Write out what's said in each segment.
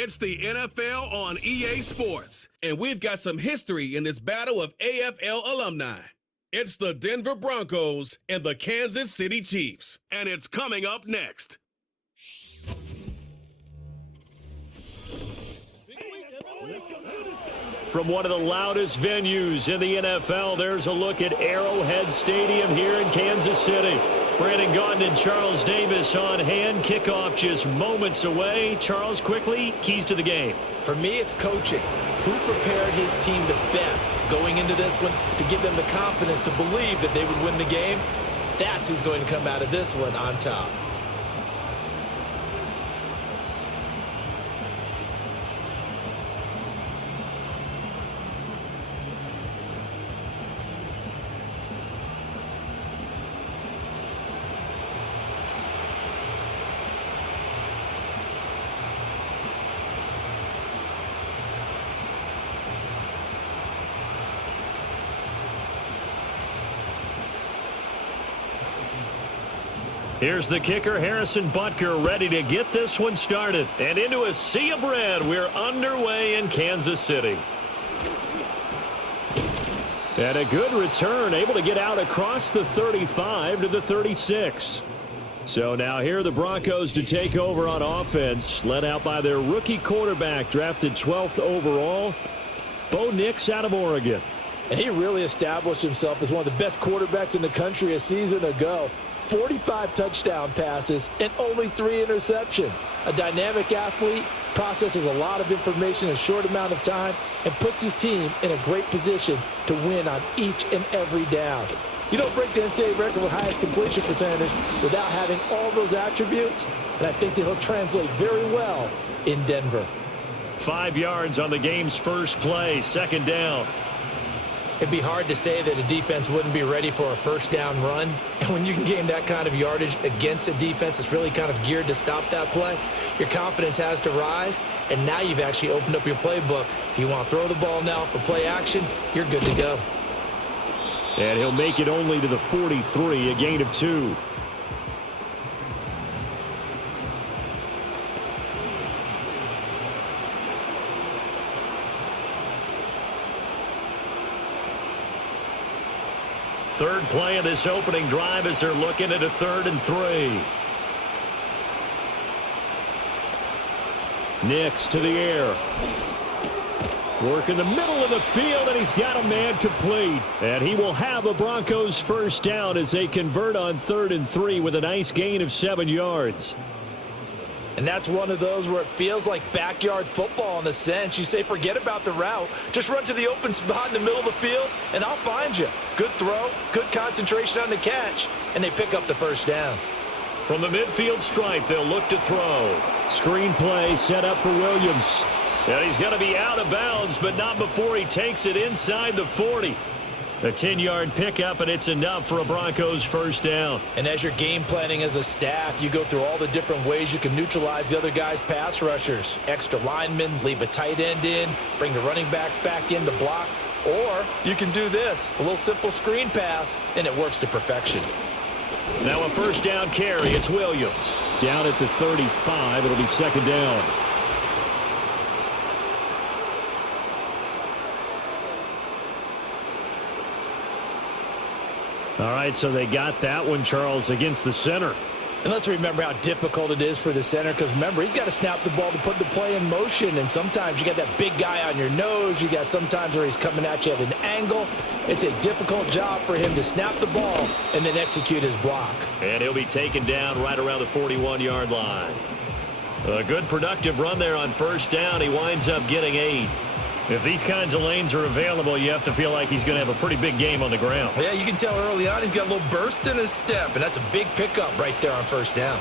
It's the NFL on EA Sports, and we've got some history in this battle of AFL alumni. It's the Denver Broncos and the Kansas City Chiefs, and it's coming up next. From one of the loudest venues in the NFL, there's a look at Arrowhead Stadium here in Kansas City. Brandon Gaudin and Charles Davis on hand. Kickoff just moments away. Charles, quickly, keys to the game. For me, it's coaching. Who prepared his team the best going into this one to give them the confidence to believe that they would win the game? That's who's going to come out of this one on top. Here's the kicker, Harrison Butker, ready to get this one started. And into a sea of red, we're underway in Kansas City. And a good return, able to get out across the 35 to the 36. So now here are the Broncos to take over on offense, led out by their rookie quarterback, drafted 12th overall, Bo Nix out of Oregon. And he really established himself as one of the best quarterbacks in the country a season ago. 45 touchdown passes and only 3 interceptions. A dynamic athlete, processes a lot of information in a short amount of time, and puts his team in a great position to win on each and every down. You don't break the NCAA record for highest completion percentage without having all those attributes, and I think that he'll translate very well in Denver. 5 yards on the game's first play, second down. It'd be hard to say that a defense wouldn't be ready for a first down run. And when you can gain that kind of yardage against a defense that's really kind of geared to stop that play, your confidence has to rise, and now you've actually opened up your playbook. If you want to throw the ball now for play action, you're good to go. And he'll make it only to the 43, a gain of 2. Third play of this opening drive as they're looking at a 3rd and 3. Nix to the air. Work in the middle of the field, and he's got a man complete. And he will have a Broncos first down as they convert on 3rd and 3 with a nice gain of 7 yards. And that's one of those where it feels like backyard football in a sense. You say, forget about the route. Just run to the open spot in the middle of the field, and I'll find you. Good throw, good concentration on the catch, and they pick up the first down. From the midfield stripe, they'll look to throw. Screen play set up for Williams. And he's going to be out of bounds, but not before he takes it inside the 40. A 10-yard pickup, and it's enough for a Broncos first down. And as you're game planning as a staff, you go through all the different ways you can neutralize the other guy's pass rushers. Extra linemen, leave a tight end in, bring the running backs back in to block. Or you can do this, a little simple screen pass, and it works to perfection. Now a first down carry, it's Williams. Down at the 35, it'll be second down. All right, so they got that one, Charles, against the center. And let's remember how difficult it is for the center, because remember, he's got to snap the ball to put the play in motion, and sometimes you got that big guy on your nose. You got sometimes where he's coming at you at an angle. It's a difficult job for him to snap the ball and then execute his block. And he'll be taken down right around the 41-yard line. A good productive run there on first down. He winds up getting 8. If these kinds of lanes are available, you have to feel like he's going to have a pretty big game on the ground. Yeah, you can tell early on he's got a little burst in his step, and that's a big pickup right there on first down.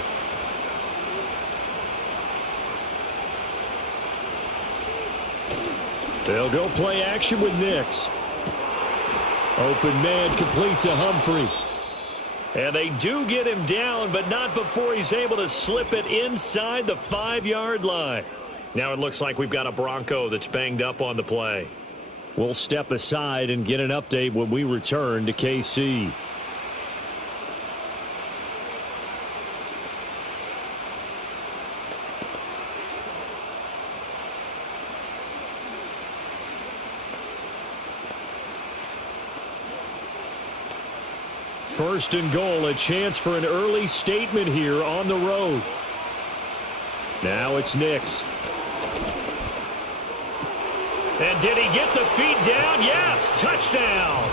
They'll go play action with Nix. Open man complete to Humphrey. And they do get him down, but not before he's able to slip it inside the 5-yard line. Now it looks like we've got a Bronco that's banged up on the play. We'll step aside and get an update when we return to KC. First and goal, a chance for an early statement here on the road. Now it's Nix. And did he get the feet down? Yes, touchdown.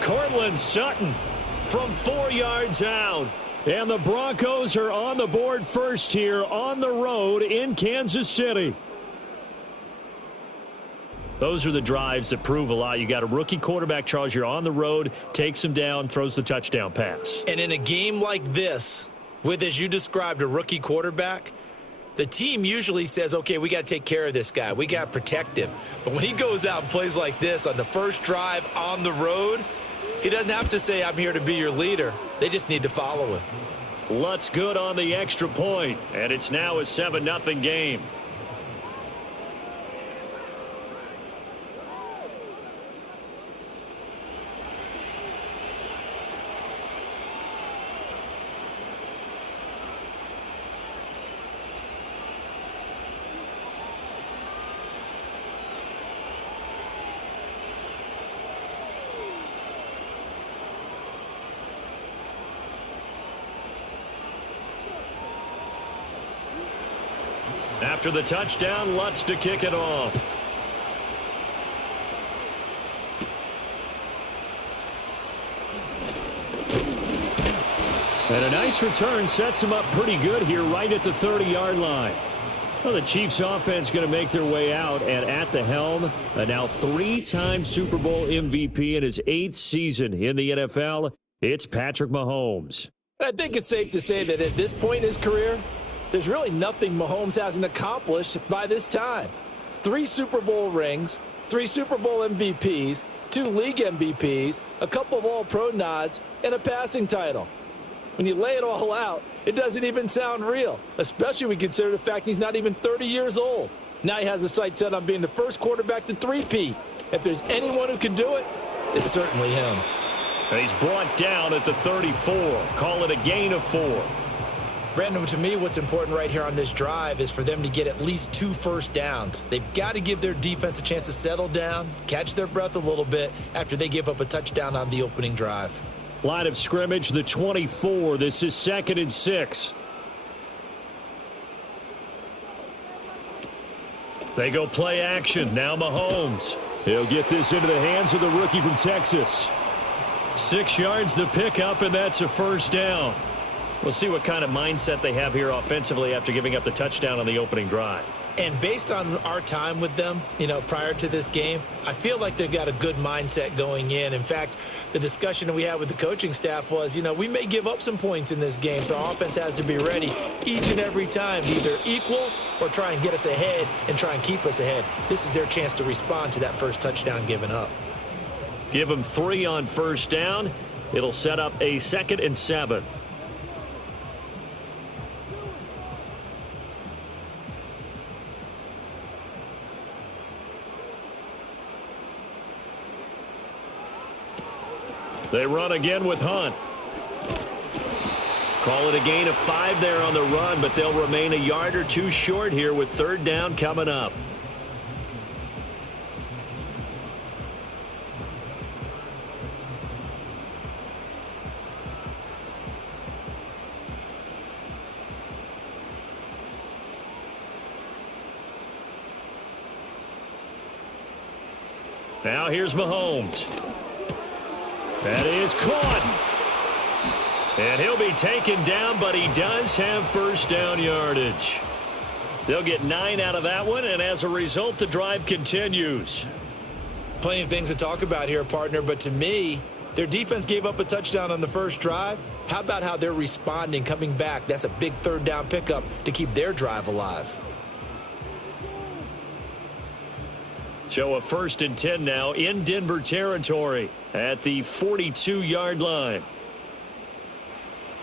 Cortland Sutton from 4 yards out. And the Broncos are on the board first here on the road in Kansas City. Those are the drives that prove a lot. You got a rookie quarterback, Charles. You're on the road, takes him down, throws the touchdown pass. And in a game like this, with, as you described, a rookie quarterback, the team usually says, okay, we got to take care of this guy. We got to protect him. But when he goes out and plays like this on the first drive on the road, he doesn't have to say, I'm here to be your leader. They just need to follow him. Lutz good on the extra point, and it's now a 7-0 game. After the touchdown, Lutz to kick it off. And a nice return sets him up pretty good here right at the 30-yard line. Well, the Chiefs offense going to make their way out, and at the helm, a now 3-time Super Bowl MVP in his 8th season in the NFL, it's Patrick Mahomes. I think it's safe to say that at this point in his career, there's really nothing Mahomes hasn't accomplished by this time. 3 Super Bowl rings, 3 Super Bowl MVPs, 2 league MVPs, a couple of All-Pro nods, and a passing title. When you lay it all out, it doesn't even sound real, especially when you consider the fact he's not even 30 years old. Now he has a sight set on being the first quarterback to three-peat. If there's anyone who can do it, it's certainly him. And he's brought down at the 34. Call it a gain of 4. Brandon, to me, what's important right here on this drive is for them to get at least 2 first downs. They've got to give their defense a chance to settle down, catch their breath a little bit after they give up a touchdown on the opening drive. Line of scrimmage, the 24. This is 2nd and 6. They go play action. Now Mahomes. He'll get this into the hands of the rookie from Texas. 6 yards the pickup, and that's a first down. We'll see what kind of mindset they have here offensively after giving up the touchdown on the opening drive. And based on our time with them, prior to this game, I feel like they've got a good mindset going in. In fact, the discussion that we had with the coaching staff was, we may give up some points in this game, so our offense has to be ready each and every time to either equal or try and get us ahead and try and keep us ahead. This is their chance to respond to that first touchdown given up. Give them 3 on first down. It'll set up a 2nd and 7. They run again with Hunt. Call it a gain of 5 there on the run, but they'll remain a yard or 2 short here with 3rd down coming up. Now here's Mahomes. That is caught. And he'll be taken down, but he does have first down yardage. They'll get 9 out of that one, and as a result, the drive continues. Plenty of things to talk about here, partner, but to me, their defense gave up a touchdown on the first drive. How about how they're responding, coming back? That's a big 3rd down pickup to keep their drive alive. So a 1st and 10 now in Denver territory at the 42-yard line.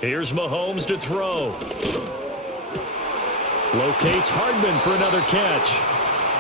Here's Mahomes to throw. Locates Hardman for another catch.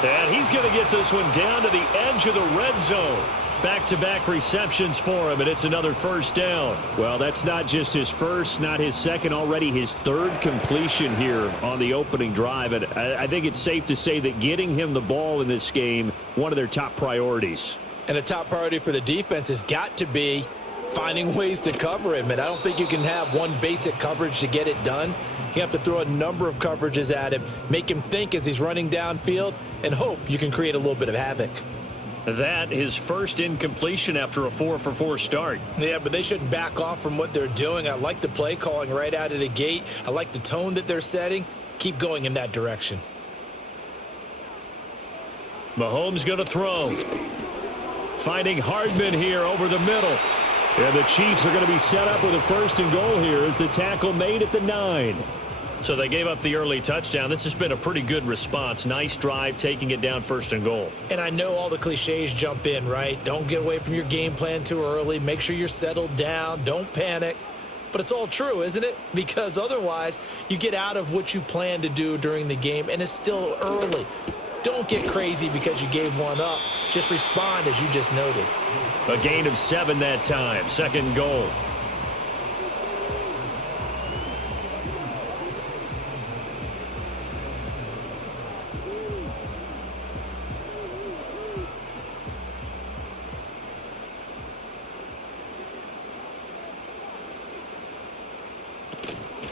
And he's going to get this one down to the edge of the red zone. Back-to-back receptions for him, and it's another first down. Well, that's not just his first, not his second, already his 3rd completion here on the opening drive. And I think it's safe to say that getting him the ball in this game, one of their top priorities. And a top priority for the defense has got to be finding ways to cover him. And I don't think you can have one basic coverage to get it done. You have to throw a number of coverages at him, make him think as he's running downfield, and hope you can create a little bit of havoc. That his first incompletion after a 4-for-4 start. Yeah, but they shouldn't back off from what they're doing. I like the play calling right out of the gate. I like the tone that they're setting. Keep going in that direction. Mahomes going to throw. Finding Hardman here over the middle. And the Chiefs are going to be set up with a 1st and goal here as the tackle made at the 9. So they gave up the early touchdown. This has been a pretty good response. Nice drive, taking it down 1st and goal. And I know all the cliches jump in, right? Don't get away from your game plan too early. Make sure you're settled down. Don't panic. But it's all true, isn't it? Because otherwise, you get out of what you plan to do during the game, and it's still early. Don't get crazy because you gave one up. Just respond as you just noted. A gain of 7 that time. 2nd goal.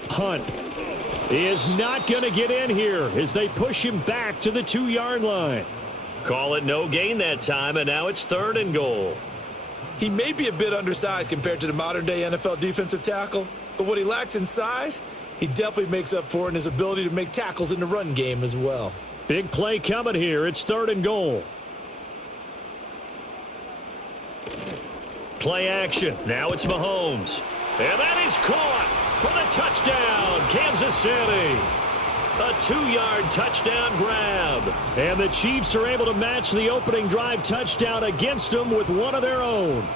Hunt is not going to get in here as they push him back to the 2-yard line. Call it no gain that time, and now it's 3rd and goal. He may be a bit undersized compared to the modern-day NFL defensive tackle, but what he lacks in size, he definitely makes up for in his ability to make tackles in the run game as well. Big play coming here. It's 3rd and goal. Play action. Now it's Mahomes. And that is caught for the touchdown, Kansas City. A 2-yard touchdown grab. And the Chiefs are able to match the opening drive touchdown against them with one of their own.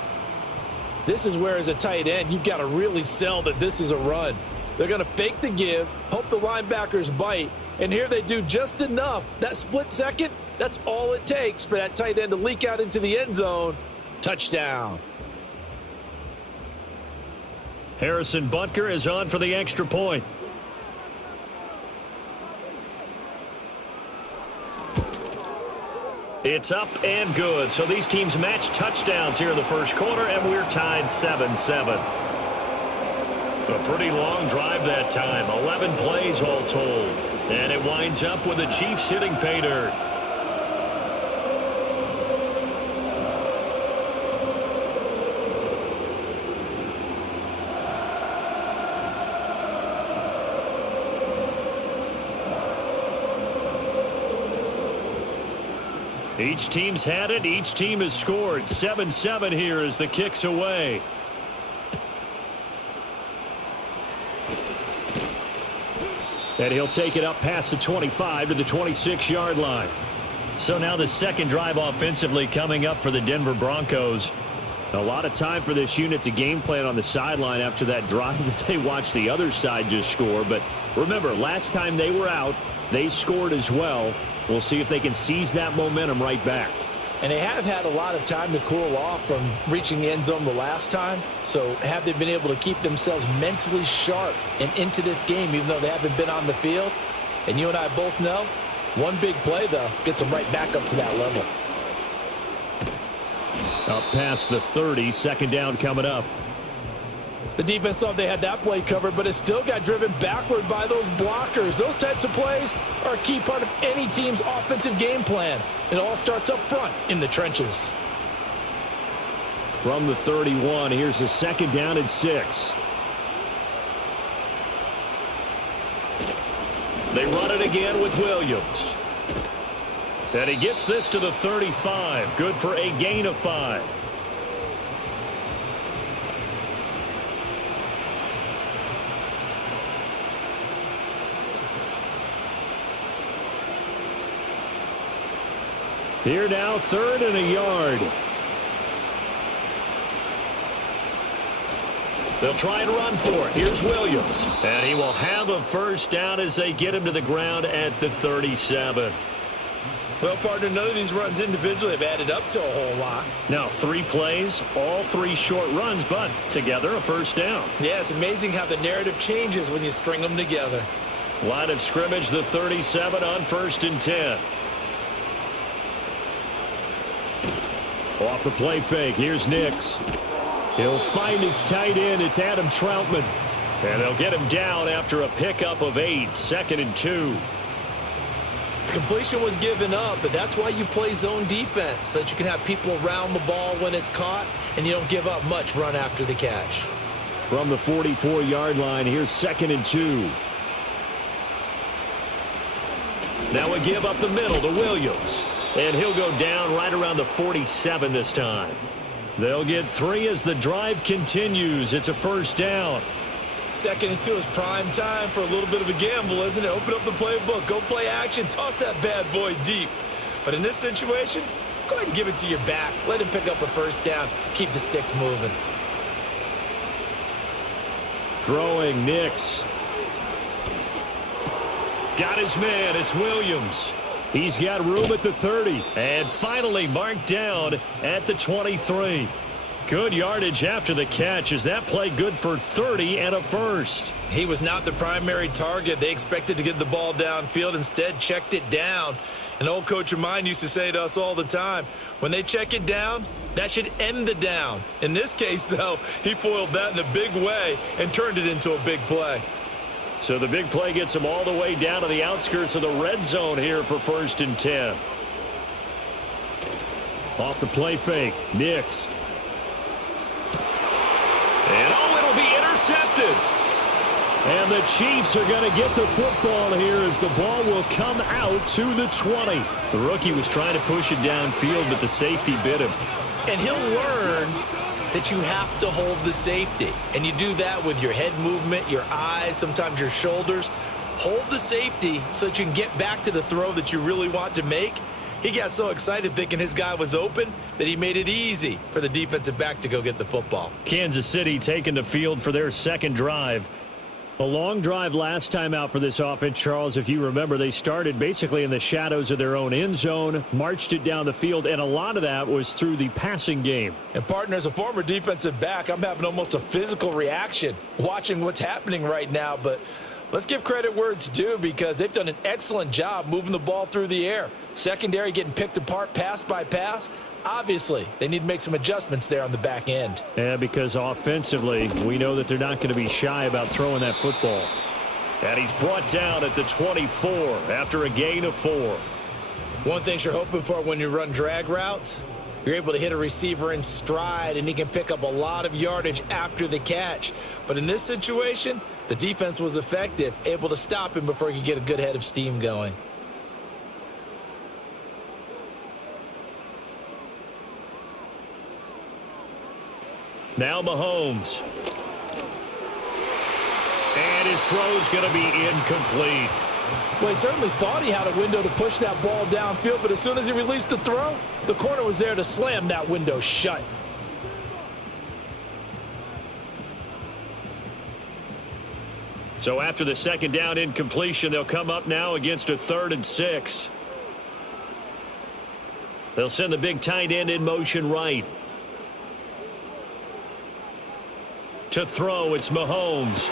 This is where, as a tight end, you've got to really sell that this is a run. They're going to fake the give, hope the linebackers bite, and here they do just enough. That split second, that's all it takes for that tight end to leak out into the end zone. Touchdown. Harrison Butker is on for the extra point. It's up and good. So these teams match touchdowns here in the first quarter, and we're tied 7-7. A pretty long drive that time. 11 plays all told. And it winds up with the Chiefs hitting pay dirt. Each team's had it. Each team has scored. 7-7 here as the kick's away. And he'll take it up past the 25 to the 26-yard line. So now the second drive offensively coming up for the Denver Broncos. A lot of time for this unit to game plan on the sideline after that drive that they watched the other side just score. But remember, last time they were out, they scored as well. We'll see if they can seize that momentum right back. And they have had a lot of time to cool off from reaching the end zone the last time. So have they been able to keep themselves mentally sharp and into this game, even though they haven't been on the field? And you and I both know, one big play, though, gets them right back up to that level. Up past the 30, 2nd down coming up. The defense thought they had that play covered, but it still got driven backward by those blockers. Those types of plays are a key part of any team's offensive game plan. It all starts up front in the trenches. From the 31, here's a 2nd down and 6. They run it again with Williams. And he gets this to the 35. Good for a gain of 5. Here now, 3rd and a yard. They'll try and run for it. Here's Williams. And he will have a 1st down as they get him to the ground at the 37. Well, partner, none of these runs individually have added up to a whole lot. Now, 3 plays, all 3 short runs, but together a 1st down. Yeah, it's amazing how the narrative changes when you string them together. Line of scrimmage, the 37 on 1st and 10. Off the play fake, here's Nix. He'll find his tight end. It's Adam Troutman. And they'll get him down after a pickup of 8, 2nd and 2. Completion was given up, but that's why you play zone defense, so that you can have people around the ball when it's caught, and you don't give up much run after the catch. From the 44-yard line, here's 2nd and 2. Now we give up the middle to Williams. And he'll go down right around the 47 this time. They'll get 3 as the drive continues. It's a first down. 2nd and 2 is prime time for a little bit of a gamble, isn't it? Open up the playbook, go play action, toss that bad boy deep. But in this situation, go ahead and give it to your back. Let him pick up a first down. Keep the sticks moving. Throwing, Nix. Got his man. It's Williams. He's got room at the 30. And finally marked down at the 23. Good yardage after the catch. Is that play good for 30 and a first? He was not the primary target. They expected to get the ball downfield. Instead, checked it down. An old coach of mine used to say to us all the time, when they check it down, that should end the down. In this case, though, he foiled that in a big way and turned it into a big play. So the big play gets him all the way down to the outskirts of the red zone here for 1st and 10. Off the play fake, Nix. And it'll be intercepted. And the Chiefs are going to get the football here as the ball will come out to the 20. The rookie was trying to push it downfield, but the safety bit him. And he'll learn that you have to hold the safety. And you do that with your head movement, your eyes, sometimes your shoulders. Hold the safety so that you can get back to the throw that you really want to make. He got so excited thinking his guy was open that he made it easy for the defensive back to go get the football. Kansas City taking the field for their second drive. A long drive last time out for this offense, Charles. If you remember, they started basically in the shadows of their own end zone, marched it down the field, and a lot of that was through the passing game. And, partner, as a former defensive back, I'm having almost a physical reaction watching what's happening right now. But let's give credit where it's due because they've done an excellent job moving the ball through the air. Secondary getting picked apart pass by pass. Obviously, they need to make some adjustments there on the back end. Yeah, because offensively, we know that they're not going to be shy about throwing that football. And he's brought down at the 24 after a gain of 4. One thing you're hoping for when you run drag routes, you're able to hit a receiver in stride, and he can pick up a lot of yardage after the catch. But in this situation, the defense was effective, able to stop him before he could get a good head of steam going. Now Mahomes. And his throw's going to be incomplete. Well, he certainly thought he had a window to push that ball downfield, but as soon as he released the throw, the corner was there to slam that window shut. So after the second down incompletion, they'll come up now against a 3rd and 6. They'll send the big tight end in motion right. To throw, it's Mahomes.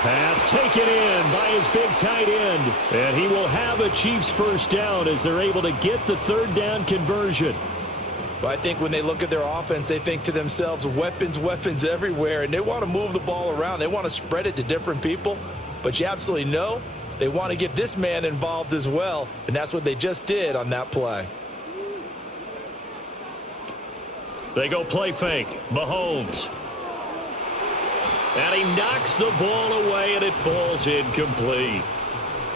Pass taken in by his big tight end. And he will have a Chiefs first down as they're able to get the 3rd down conversion. Well, I think when they look at their offense, they think to themselves, weapons everywhere. And they want to move the ball around. They want to spread it to different people. But you absolutely know they want to get this man involved as well. And that's what they just did on that play. They go play fake. Mahomes. And he knocks the ball away, and it falls incomplete.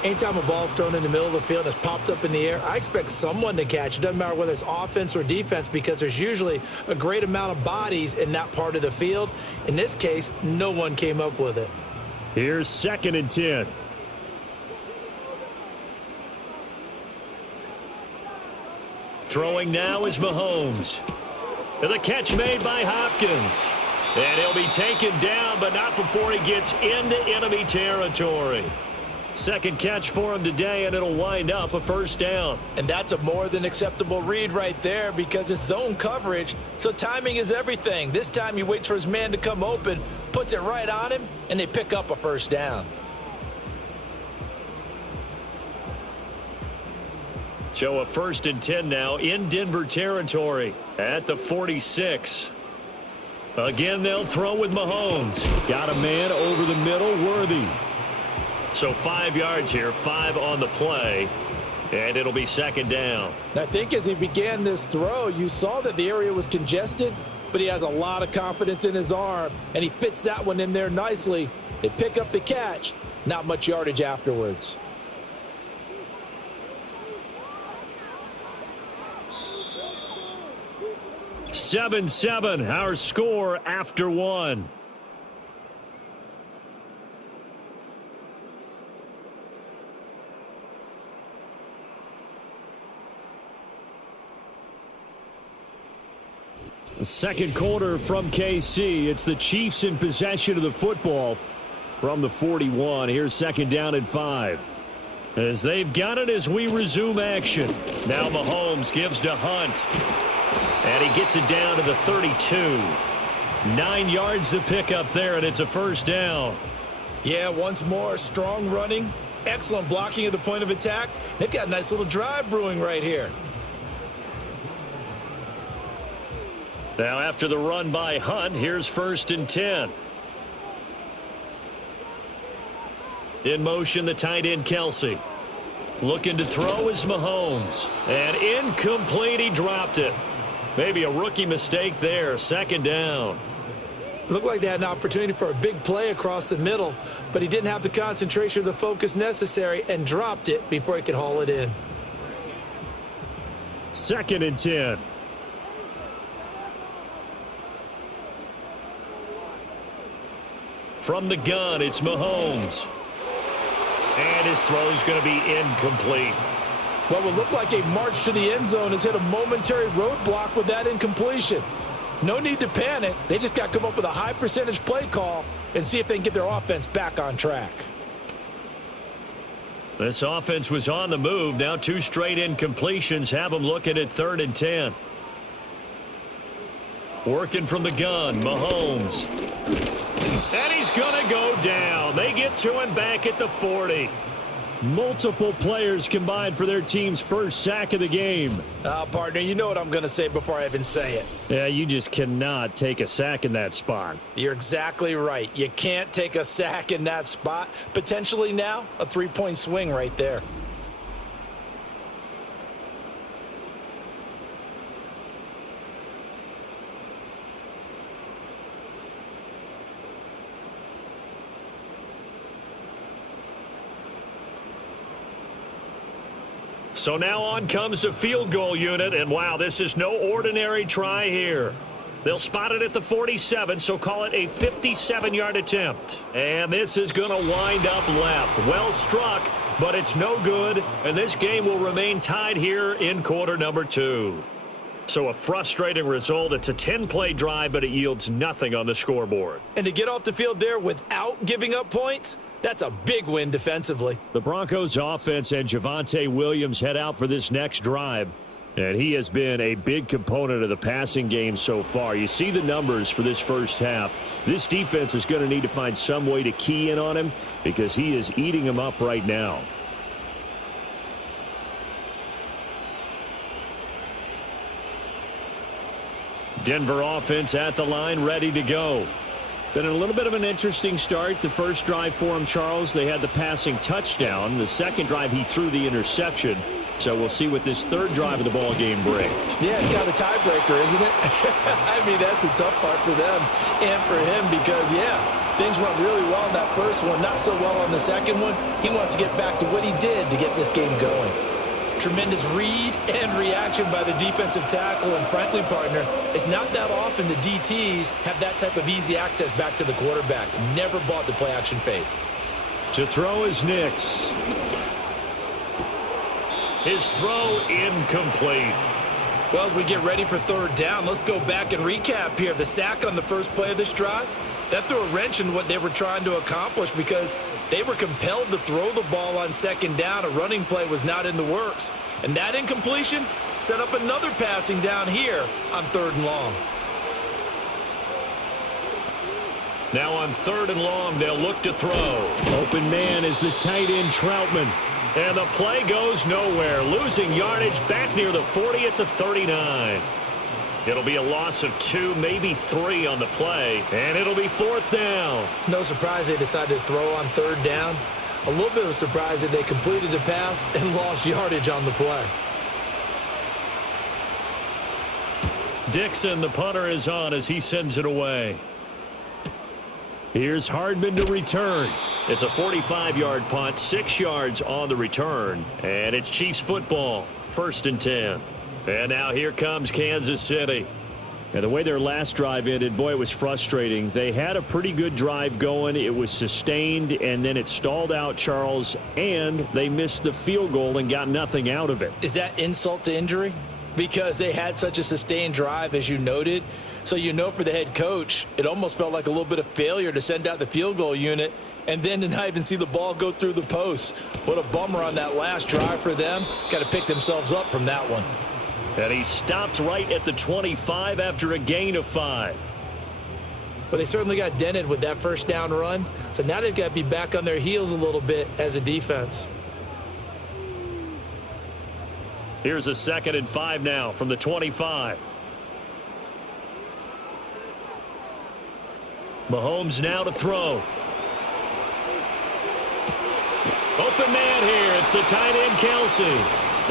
Anytime a ball's thrown in the middle of the field and it's popped up in the air, I expect someone to catch it. Doesn't matter whether it's offense or defense because there's usually a great amount of bodies in that part of the field. In this case, no one came up with it. Here's 2nd and 10. Throwing now is Mahomes. And the catch made by Hopkins. And he'll be taken down, but not before he gets into enemy territory. Second catch for him today, and it'll wind up a first down. And that's a more than acceptable read right there because it's zone coverage, so timing is everything. This time he waits for his man to come open, puts it right on him, and they pick up a first down. So a 1st and 10 now in Denver territory at the 46. Again, they'll throw with Mahomes. Got a man over the middle, Worthy. So 5 yards here, 5 on the play, and it'll be second down. I think as he began this throw, you saw that the area was congested, but he has a lot of confidence in his arm, and he fits that one in there nicely. They pick up the catch, not much yardage afterwards. Seven, our score after one. Second quarter from KC. It's the Chiefs in possession of the football from the 41. Here's second down and 5. As they've got it as we resume action. Now Mahomes gives to Hunt. And he gets it down to the 32. 9 yards to pick up there, and it's a first down. Yeah, once more, strong running, excellent blocking at the point of attack. They've got a nice little drive brewing right here. Now after the run by Hunt, here's first and 10. In motion, the tight end Kelsey. Looking to throw is Mahomes. And incomplete, he dropped it. Maybe a rookie mistake there, second down. Looked like they had an opportunity for a big play across the middle, but he didn't have the concentration or the focus necessary and dropped it before he could haul it in. Second and 10. From the gun, it's Mahomes. And his throw's going to be incomplete. What would look like a march to the end zone has hit a momentary roadblock with that incompletion. No need to panic. They just got to come up with a high percentage play call and see if they can get their offense back on track. This offense was on the move. Now 2 straight incompletions have them looking at third and 10. Working from the gun, Mahomes. And he's going to go down. They get to him back at the 40. Multiple players combined for their team's first sack of the game. Partner, you know what I'm going to say before I even say it. Yeah, you just cannot take a sack in that spot. You're exactly right. You can't take a sack in that spot. Potentially now, a 3-point swing right there. So now on comes the field goal unit, and wow, this is no ordinary try here. They'll spot it at the 47, so call it a 57-yard attempt. And this is going to wind up left. Well struck, but it's no good, and this game will remain tied here in quarter number 2. So a frustrating result. It's a 10-play drive, but it yields nothing on the scoreboard. And to get off the field there without giving up points, that's a big win defensively. The Broncos offense and Javonte Williams head out for this next drive. And he has been a big component of the passing game so far. You see the numbers for this first half. This defense is going to need to find some way to key in on him because he is eating them up right now. Denver offense at the line, ready to go. Been a little bit of an interesting start. The first drive for him, Charles, they had the passing touchdown. The second drive, he threw the interception. So we'll see what this third drive of the ball game brings. Yeah, it's kind of a tiebreaker, isn't it? I mean, that's the tough part for them and for him because, yeah, things went really well in that first one, not so well on the second one. He wants to get back to what he did to get this game going. Tremendous read and reaction by the defensive tackle, and frankly, partner, it's not that often the DTs have that type of easy access back to the quarterback. Never bought the play-action fade. To throw is Nix. His throw incomplete. Well, as we get ready for third down, let's go back and recap here. The sack on the first play of this drive, that threw a wrench in what they were trying to accomplish because they were compelled to throw the ball on second down. A running play was not in the works. And that incompletion set up another passing down here on third and long. Now on third and long, they'll look to throw. Open man is the tight end Troutman. And the play goes nowhere. Losing yardage back near the 40 at the 39. It'll be a loss of 2, maybe 3 on the play, and it'll be 4th down. No surprise they decided to throw on 3rd down. A little bit of a surprise that they completed the pass and lost yardage on the play. Dixon, the punter, is on as he sends it away. Here's Hardman to return. It's a 45-yard punt, 6 yards on the return, and it's Chiefs football, 1st and 10. And now here comes Kansas City. And the way their last drive ended, boy, it was frustrating. They had a pretty good drive going. It was sustained, and then it stalled out, Charles, and they missed the field goal and got nothing out of it. Is that insult to injury? Because they had such a sustained drive, as you noted. So you know for the head coach, it almost felt like a little bit of failure to send out the field goal unit and then to not even see the ball go through the post. What a bummer on that last drive for them. Got to pick themselves up from that one. And he stopped right at the 25 after a gain of 5. But they certainly got dented with that 1st down run. So now they've got to be back on their heels a little bit as a defense. Here's a 2nd and 5 now from the 25. Mahomes now to throw. Open man here. It's the tight end, Kelsey.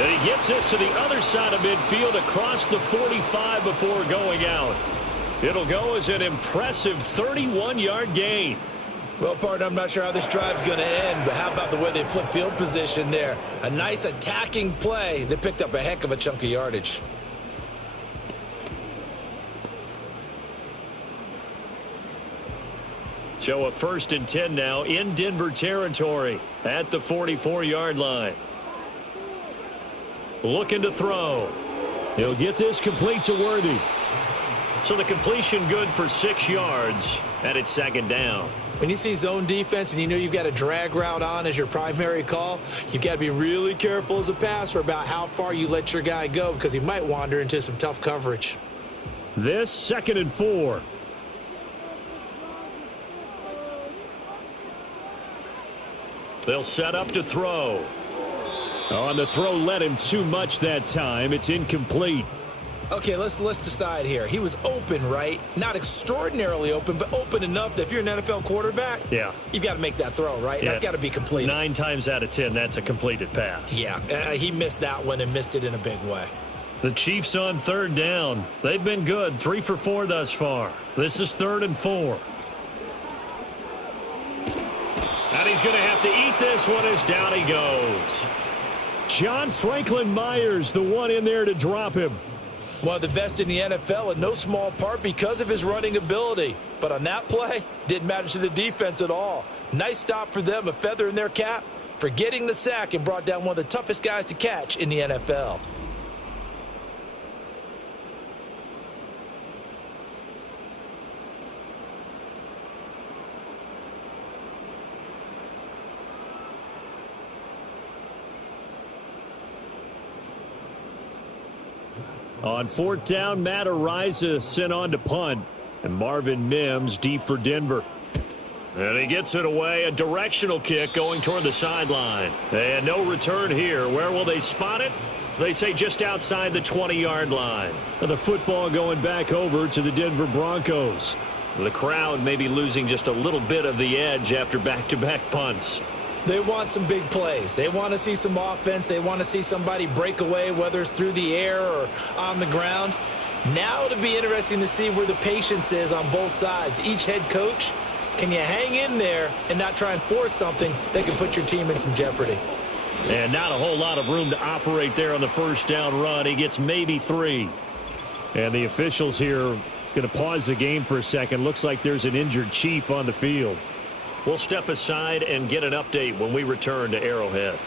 And he gets this to the other side of midfield across the 45 before going out. It'll go as an impressive 31-yard gain. Well, partner, I'm not sure how this drive's going to end, but how about the way they flip field position there? A nice attacking play. They picked up a heck of a chunk of yardage. So a 1st and 10 now in Denver territory at the 44-yard line. Looking to throw. He'll get this complete to Worthy. So the completion good for 6 yards, and it's 2nd down. When you see zone defense and you know you've got a drag route on as your primary call, you've got to be really careful as a passer about how far you let your guy go because he might wander into some tough coverage. This 2nd and 4. They'll set up to throw. On the throw, let him too much that time. It's incomplete. Okay, let's decide here. He was open, right? Not extraordinarily open, but open enough that if you're an NFL quarterback, yeah, you've got to make that throw, right? Yeah. That's got to be completed. 9 times out of 10, that's a completed pass. Yeah, he missed that one and missed it in a big way. The Chiefs on 3rd down. They've been good, 3 for 4 thus far. This is 3rd and 4. And he's going to have to eat this one as down he goes. John Franklin Myers, the one in there to drop him. One of the best in the NFL in no small part because of his running ability. But on that play, didn't matter to the defense at all. Nice stop for them, a feather in their cap for getting the sack and brought down one of the toughest guys to catch in the NFL. On 4th down, Matt Araiza sent on to punt. And Marvin Mims deep for Denver. And he gets it away. A directional kick going toward the sideline. And no return here. Where will they spot it? They say just outside the 20-yard line. The football going back over to the Denver Broncos. The crowd may be losing just a little bit of the edge after back-to-back punts. They want some big plays. They want to see some offense. They want to see somebody break away, whether it's through the air or on the ground. Now it'll be interesting to see where the patience is on both sides. Each head coach, can you hang in there and not try and force something that can put your team in some jeopardy? And not a whole lot of room to operate there on the 1st down run. He gets maybe 3. And the officials here going to pause the game for a second. Looks like there's an injured Chief on the field. We'll step aside and get an update when we return to Arrowhead.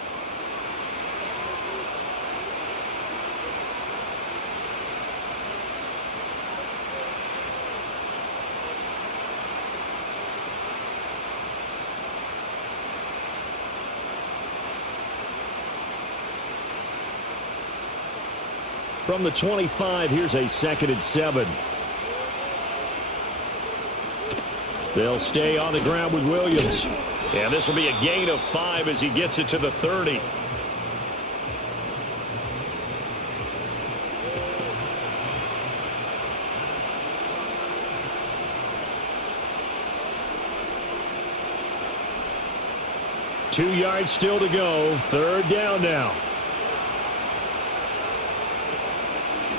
From the 25, here's a 2nd and 7. They'll stay on the ground with Williams. And this will be a gain of 5 as he gets it to the 30. 2 yards still to go. 3rd down now.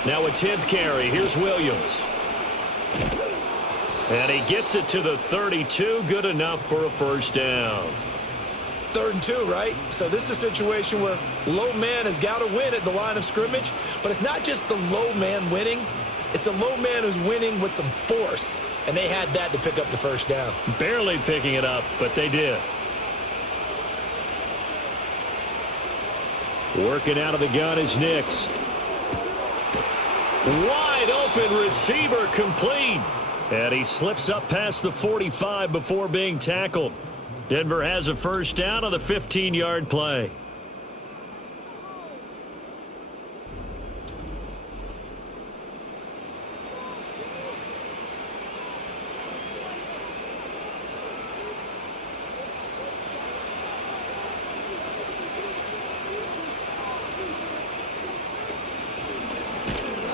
Now a 10th carry. Here's Williams. And he gets it to the 32. Good enough for a 1st down. 3rd and 2, right? So this is a situation where low man has got to win at the line of scrimmage. But it's not just the low man winning. It's the low man who's winning with some force. And they had that to pick up the 1st down. Barely picking it up, but they did. Working out of the gun is Nix. Wide open receiver complete. And he slips up past the 45 before being tackled. Denver has a 1st down on the 15-yard play.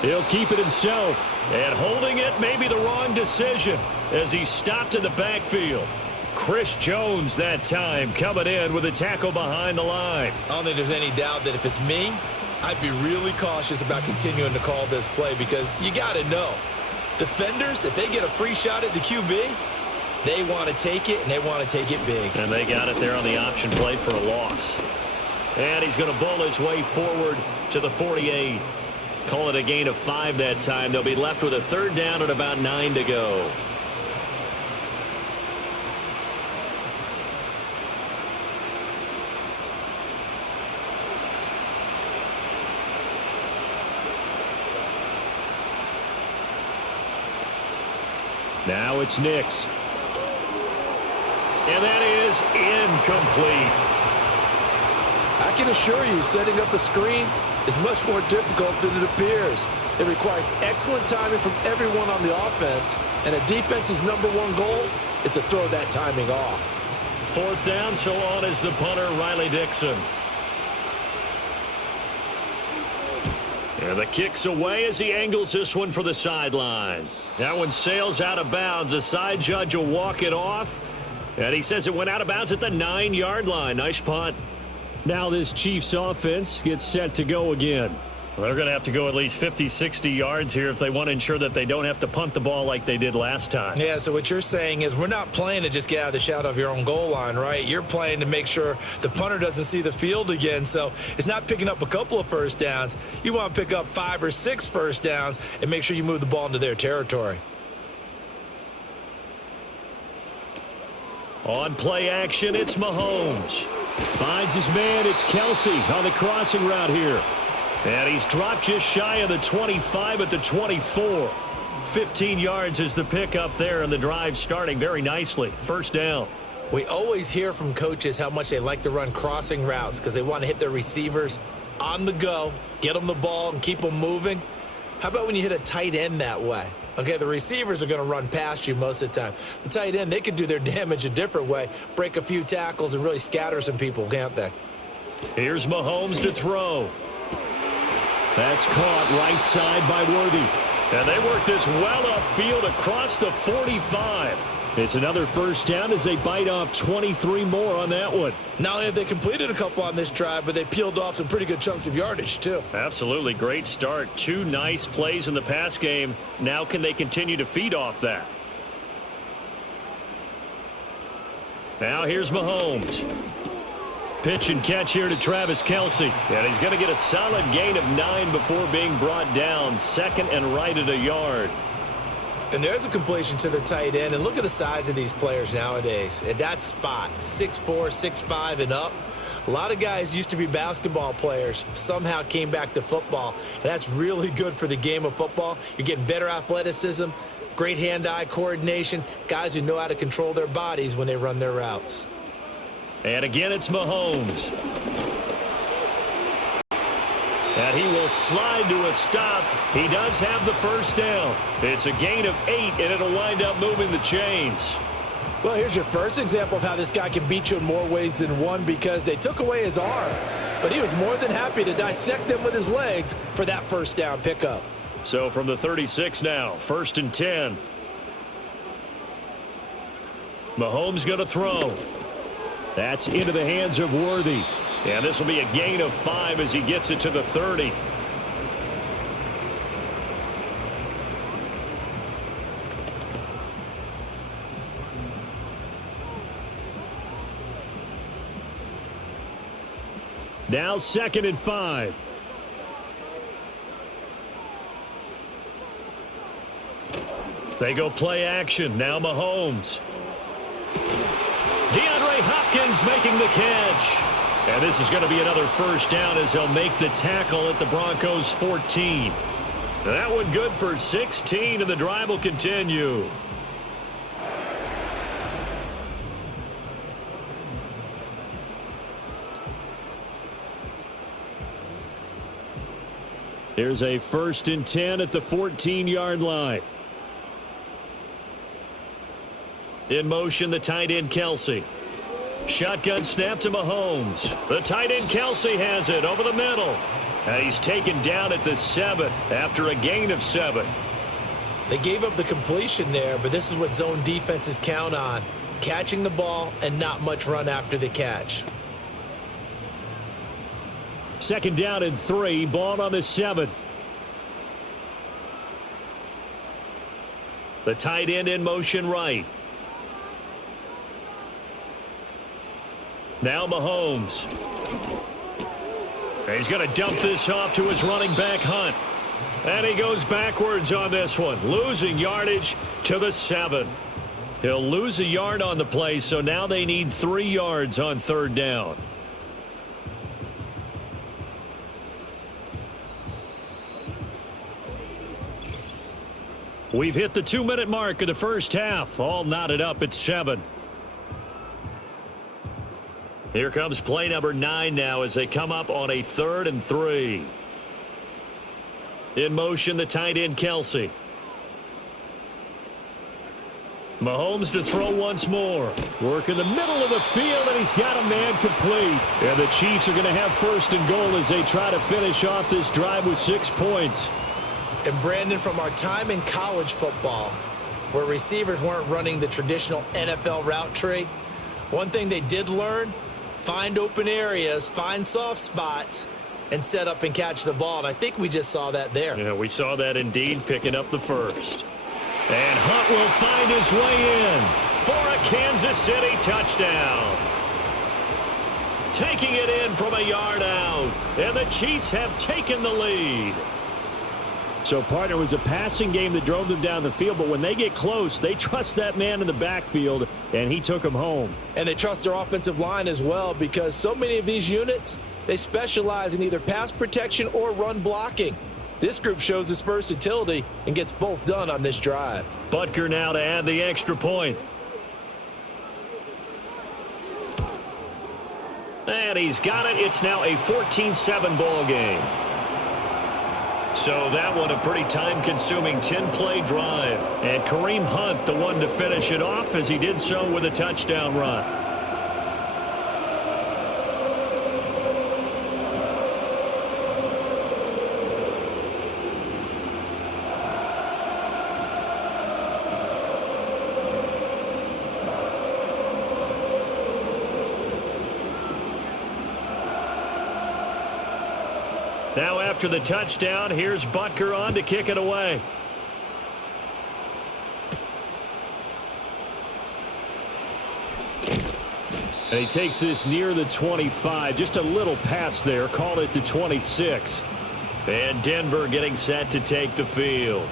He'll keep it himself, and holding it may be the wrong decision as he's stopped in the backfield. Chris Jones that time coming in with a tackle behind the line. I don't think there's any doubt that if it's me, I'd be really cautious about continuing to call this play because you got to know, defenders, if they get a free shot at the QB, they want to take it, and they want to take it big. And they got it there on the option play for a loss. And he's going to bowl his way forward to the 48. Call it a gain of 5 that time. They'll be left with a 3rd down and about 9 to go. Now it's Nix. And that is incomplete. I can assure you, setting up a screen is much more difficult than it appears. It requires excellent timing from everyone on the offense, and a defense's #1 goal is to throw that timing off. 4th down, so on is the punter, Riley Dixon. And the kick's away as he angles this one for the sideline. That one sails out of bounds. The side judge will walk it off, and he says it went out of bounds at the 9-yard line. Nice punt. Now this Chiefs offense gets set to go again. Well, they're going to have to go at least 50, 60 yards here if they want to ensure that they don't have to punt the ball like they did last time. Yeah, so what you're saying is we're not playing to just get out of the shadow of your own goal line, right? You're playing to make sure the punter doesn't see the field again. So it's not picking up a couple of 1st downs. You want to pick up 5 or 6 1st downs and make sure you move the ball into their territory. On play action, it's Mahomes. Finds his man, it's Kelsey on the crossing route here. And he's dropped just shy of the 25 at the 24. 15 yards is the pickup there, and the drive starting very nicely. 1st down. We always hear from coaches how much they like to run crossing routes because they want to hit their receivers on the go, get them the ball, and keep them moving. How about when you hit a tight end that way? Okay, the receivers are going to run past you most of the time. The tight end, they can do their damage a different way, break a few tackles, and really scatter some people, can't they? Here's Mahomes to throw. That's caught right side by Worthy. And they work this well upfield across the 45. It's another 1st down as they bite off 23 more on that one. Not only have they completed a couple on this drive, but they peeled off some pretty good chunks of yardage, too. Absolutely. Great start. 2 nice plays in the pass game. Now can they continue to feed off that? Now here's Mahomes. Pitch and catch here to Travis Kelsey. And he's going to get a solid gain of 9 before being brought down. 2nd and right at a yard. And there's a completion to the tight end. And look at the size of these players nowadays. At that spot, 6'4", 6'5", and up. A lot of guys used to be basketball players, somehow came back to football. And that's really good for the game of football. You're getting better athleticism, great hand-eye coordination, guys who know how to control their bodies when they run their routes. And again, it's Mahomes. And he will slide to a stop. He does have the 1st down. It's a gain of 8, and it'll wind up moving the chains. Well, here's your first example of how this guy can beat you in more ways than one because they took away his arm. But he was more than happy to dissect them with his legs for that 1st down pickup. So from the 36 now, 1st and 10. Mahomes going to throw. That's into the hands of Worthy. And this will be a gain of 5 as he gets it to the 30. Now 2nd and 5. They go play action. Now Mahomes. DeAndre Hopkins making the catch. And this is going to be another first down as they'll make the tackle at the Broncos 14. That one good for 16, and the drive will continue. Here's a 1st and 10 at the 14-yard line. In motion, the tight end, Kelsey. Shotgun snap to Mahomes. The tight end, Kelsey, has it over the middle. And he's taken down at the 7 after a gain of 7. They gave up the completion there, but this is what zone defenses count on. Catching the ball and not much run after the catch. 2nd down and 3. Ball on the 7. The tight end in motion right. Now Mahomes. He's going to dump this off to his running back, Hunt. And he goes backwards on this one, losing yardage to the 7. He'll lose a yard on the play, so now they need 3 yards on 3rd down. We've hit the 2-minute mark of the first half. All knotted up at 7. Here comes play number 9 now as they come up on a 3rd and 3. In motion, the tight end, Kelsey. Mahomes to throw once more. Work in the middle of the field, and he's got a man complete. And the Chiefs are going to have 1st and goal as they try to finish off this drive with 6 points. And Brandon, from our time in college football, where receivers weren't running the traditional NFL route tree, one thing they did learn: find open areas, find soft spots, and set up and catch the ball. And I think we just saw that there. Yeah, we saw that indeed, picking up the 1st. And Hunt will find his way in for a Kansas City touchdown. Taking it in from a yard out. And the Chiefs have taken the lead. So, partner, was a passing game that drove them down the field, but when they get close, they trust that man in the backfield, and he took them home. And they trust their offensive line as well, because so many of these units, they specialize in either pass protection or run blocking. This group shows its versatility and gets both done on this drive. Butker now to add the extra point. And he's got it. It's now a 14-7 ball game. So that one a pretty time-consuming 10-play drive. And Kareem Hunt, the one to finish it off, as he did so with a touchdown run. Now after the touchdown, here's Butker on to kick it away. And he takes this near the 25. Just a little pass there. Called it the 26. And Denver getting set to take the field.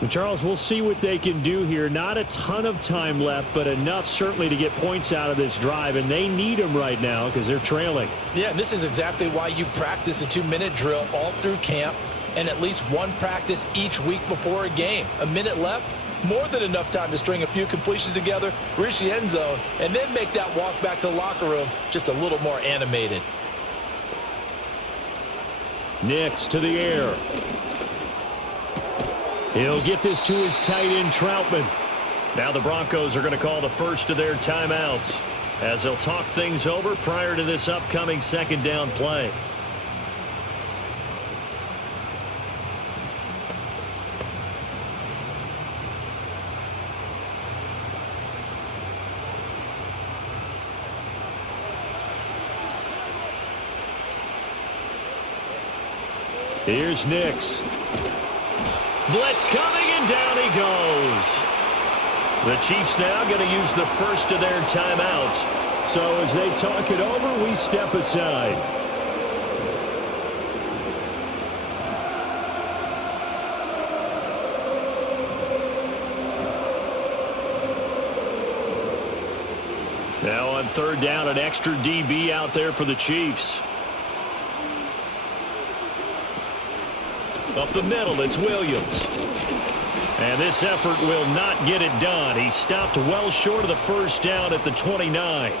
And Charles, we'll see what they can do here. Not a ton of time left, but enough certainly to get points out of this drive. And they need them right now because they're trailing. Yeah, and this is exactly why you practice a 2-minute drill all through camp and at least one practice each week before a game. A minute left, more than enough time to string a few completions together, reach the end zone, and then make that walk back to the locker room just a little more animated. Nix to the air. He'll get this to his tight end, Troutman. Now the Broncos are going to call the first of their timeouts as they'll talk things over prior to this upcoming 2nd down play. Here's Nix. Blitz coming, and down he goes. The Chiefs now going to use the first of their timeouts. So as they talk it over, we step aside. Now on third down, an extra DB out there for the Chiefs. Up the middle, it's Williams. And this effort will not get it done. He stopped well short of the first down at the 29.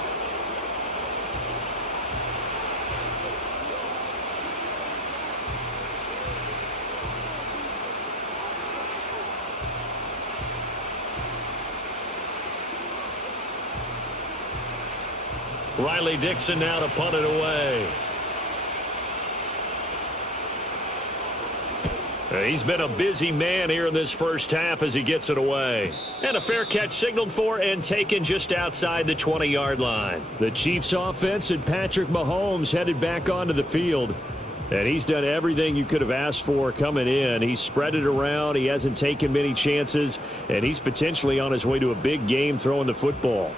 Riley Dixon now to punt it away. He's been a busy man here in this first half as he gets it away. And a fair catch signaled for and taken just outside the 20-yard line. The Chiefs offense and Patrick Mahomes headed back onto the field. And he's done everything you could have asked for coming in. He's spread it around. He hasn't taken many chances. And he's potentially on his way to a big game throwing the football.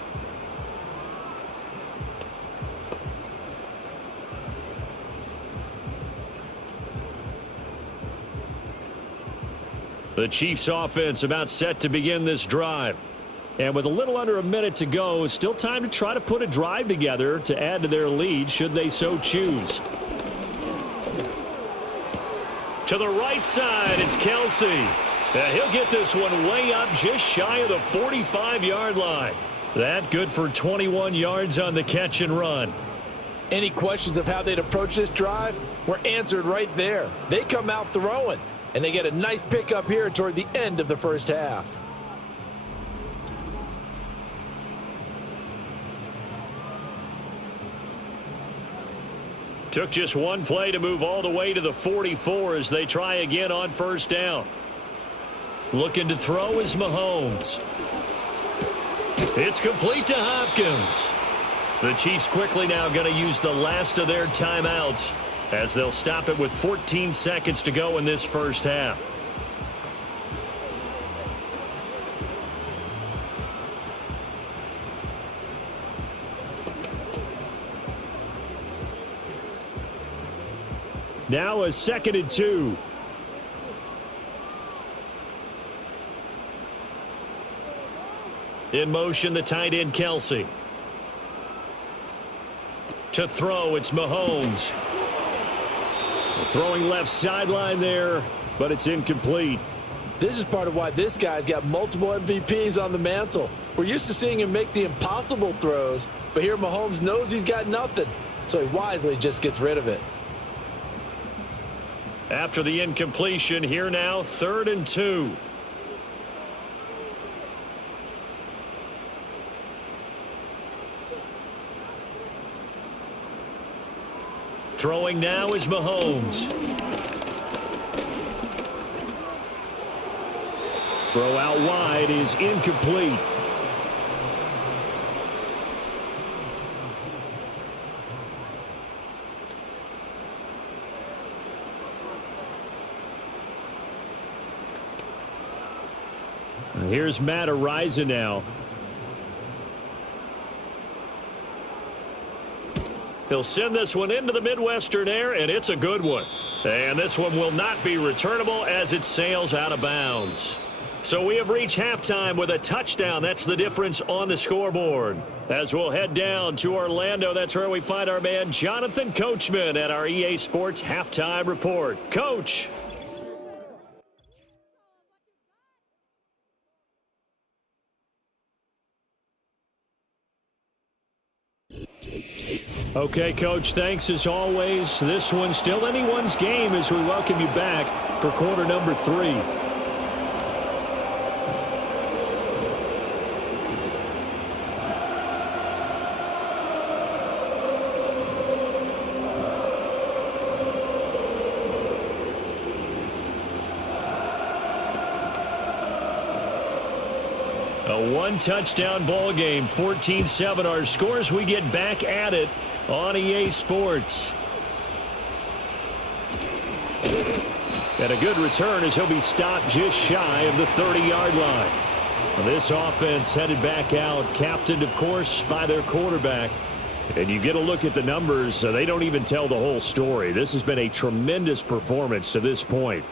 The Chiefs offense about set to begin this drive. And with a little under a minute to go, still time to try to put a drive together to add to their lead should they so choose. To the right side, it's Kelsey. He'll get this one way up just shy of the 45-yard line. That good for 21 yards on the catch and run. Any questions of how they'd approach this drive were answered right there. They come out throwing. And they get a nice pickup here toward the end of the first half. Took just one play to move all the way to the 44 as they try again on first down. Looking to throw is Mahomes. It's complete to Hopkins. The Chiefs quickly now going to use the last of their timeouts, as they'll stop it with 14 seconds to go in this first half. Now a 2nd and 2. In motion, the tight end Kelsey. To throw, it's Mahomes. Throwing left sideline there, but it's incomplete. This is part of why this guy's got multiple MVPs on the mantle. We're used to seeing him make the impossible throws, but here Mahomes knows he's got nothing, so he wisely just gets rid of it. After the incompletion, here now, 3rd and 2. Throwing now is Mahomes. Throw out wide is incomplete. Here's Matt Ariza now. He'll send this one into the Midwestern air, and it's a good one. And this one will not be returnable as it sails out of bounds. So we have reached halftime with a touchdown. That's the difference on the scoreboard. As we'll head down to Orlando, that's where we find our man Jonathan Coachman at our EA Sports Halftime Report. Coach. Okay, Coach, thanks as always. This one's still anyone's game as we welcome you back for quarter number 3. A one-touchdown ball game, 14-7 our scores. We get back at it on EA Sports. And a good return as he'll be stopped just shy of the 30-yard line. Well, this offense headed back out, captained, of course, by their quarterback. And you get a look at the numbers, they don't even tell the whole story. This has been a tremendous performance to this point.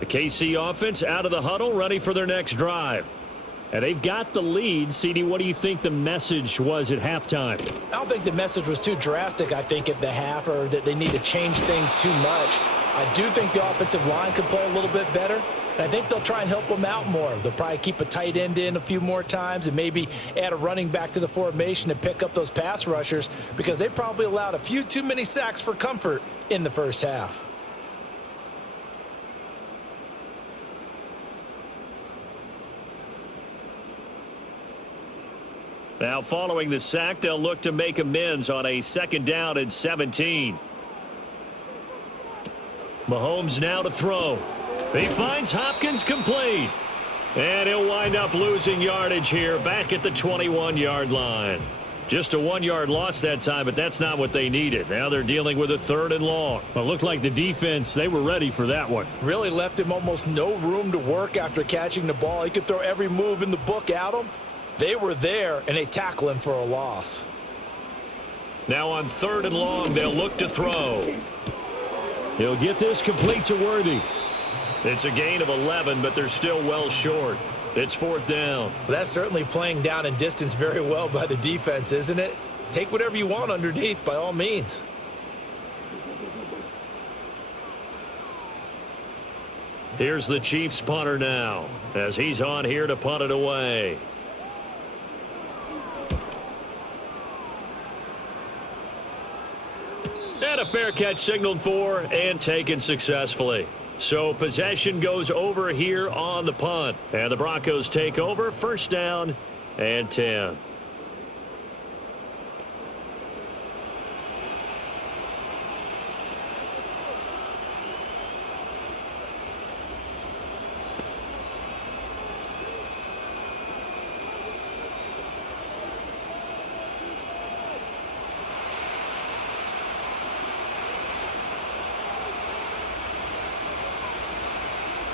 The KC offense out of the huddle, ready for their next drive. And they've got the lead. CD, what do you think the message was at halftime? I don't think the message was too drastic, I think, at the half, or that they need to change things too much. I do think the offensive line could play a little bit better. And I think they'll try and help them out more. They'll probably keep a tight end in a few more times and maybe add a running back to the formation to pick up those pass rushers, because they probably allowed a few too many sacks for comfort in the first half. Now, following the sack, they'll look to make amends on a 2nd down and 17. Mahomes now to throw. He finds Hopkins complete. And he'll wind up losing yardage here back at the 21-yard line. Just a 1-yard loss that time, but that's not what they needed. Now they're dealing with a 3rd and long. Well, it looked like the defense, they were ready for that one. Really left him almost no room to work after catching the ball. He could throw every move in the book at him. They were there, and they tackle him for a loss. Now on 3rd and long, they'll look to throw. He'll get this complete to Worthy. It's a gain of 11, but they're still well short. It's 4th down. Well, that's certainly playing down in distance very well by the defense, isn't it? Take whatever you want underneath, by all means. Here's the Chiefs punter now, as he's on here to punt it away. And a fair catch signaled for and taken successfully. So possession goes over here on the punt. And the Broncos take over, 1st down and 10.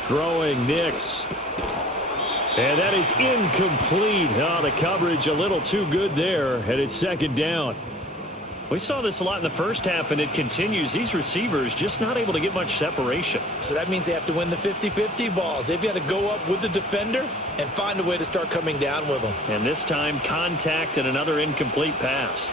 Throwing Nix. And that is incomplete. Oh, the coverage a little too good there, and it's 2nd down. We saw this a lot in the first half, and it continues. These receivers just not able to get much separation. So that means they have to win the 50-50 balls. They've got to go up with the defender and find a way to start coming down with them. And this time, contact and another incomplete pass.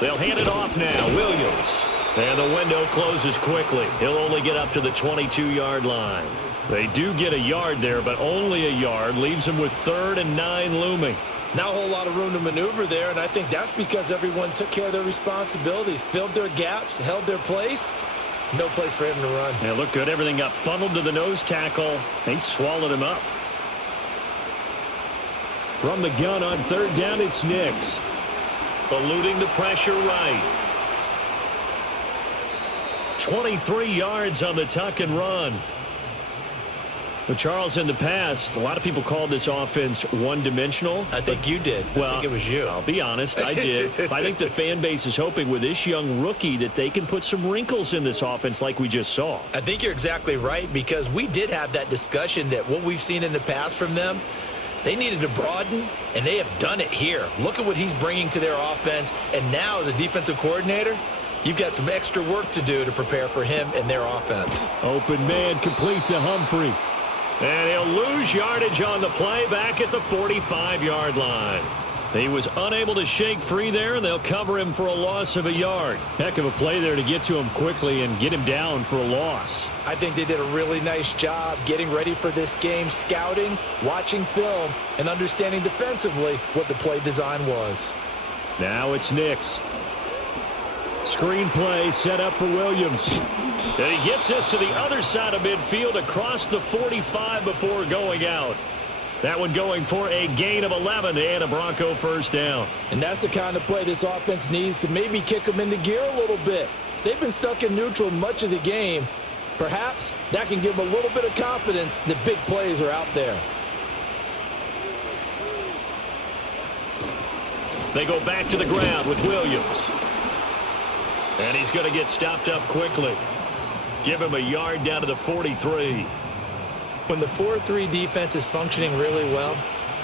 They'll hand it off now. Williams. And the window closes quickly. He'll only get up to the 22-yard line. They do get a yard there, but only a yard. Leaves them with 3rd and 9 looming. Not a whole lot of room to maneuver there, and I think that's because everyone took care of their responsibilities, filled their gaps, held their place. No place for him to run. Yeah, looked good. Everything got funneled to the nose tackle. They swallowed him up. From the gun on 3rd down, it's Nix. Eluding the pressure right. 23 yards on the tuck and run. Well, Charles, in the past, a lot of people called this offense one-dimensional. I think you did. I think it was you. I'll be honest, I did. I think the fan base is hoping with this young rookie that they can put some wrinkles in this offense like we just saw. I think you're exactly right, because we did have that discussion that what we've seen in the past from them, they needed to broaden, and they have done it here. Look at what he's bringing to their offense, and now as a defensive coordinator, you've got some extra work to do to prepare for him and their offense. Open man complete to Humphrey. And he'll lose yardage on the play back at the 45-yard line. He was unable to shake free there, and they'll cover him for a loss of a yard. Heck of a play there to get to him quickly and get him down for a loss. I think they did a really nice job getting ready for this game, scouting, watching film, and understanding defensively what the play design was. Now it's Nix. Screen play set up for Williams. And he gets this to the other side of midfield across the 45 before going out. That one going for a gain of 11 and a Bronco 1st down. And that's the kind of play this offense needs to maybe kick them into gear a little bit. They've been stuck in neutral much of the game. Perhaps that can give them a little bit of confidence that big plays are out there. They go back to the ground with Williams. And he's going to get stopped up quickly. Give him a yard down to the 43. When the 4-3 defense is functioning really well,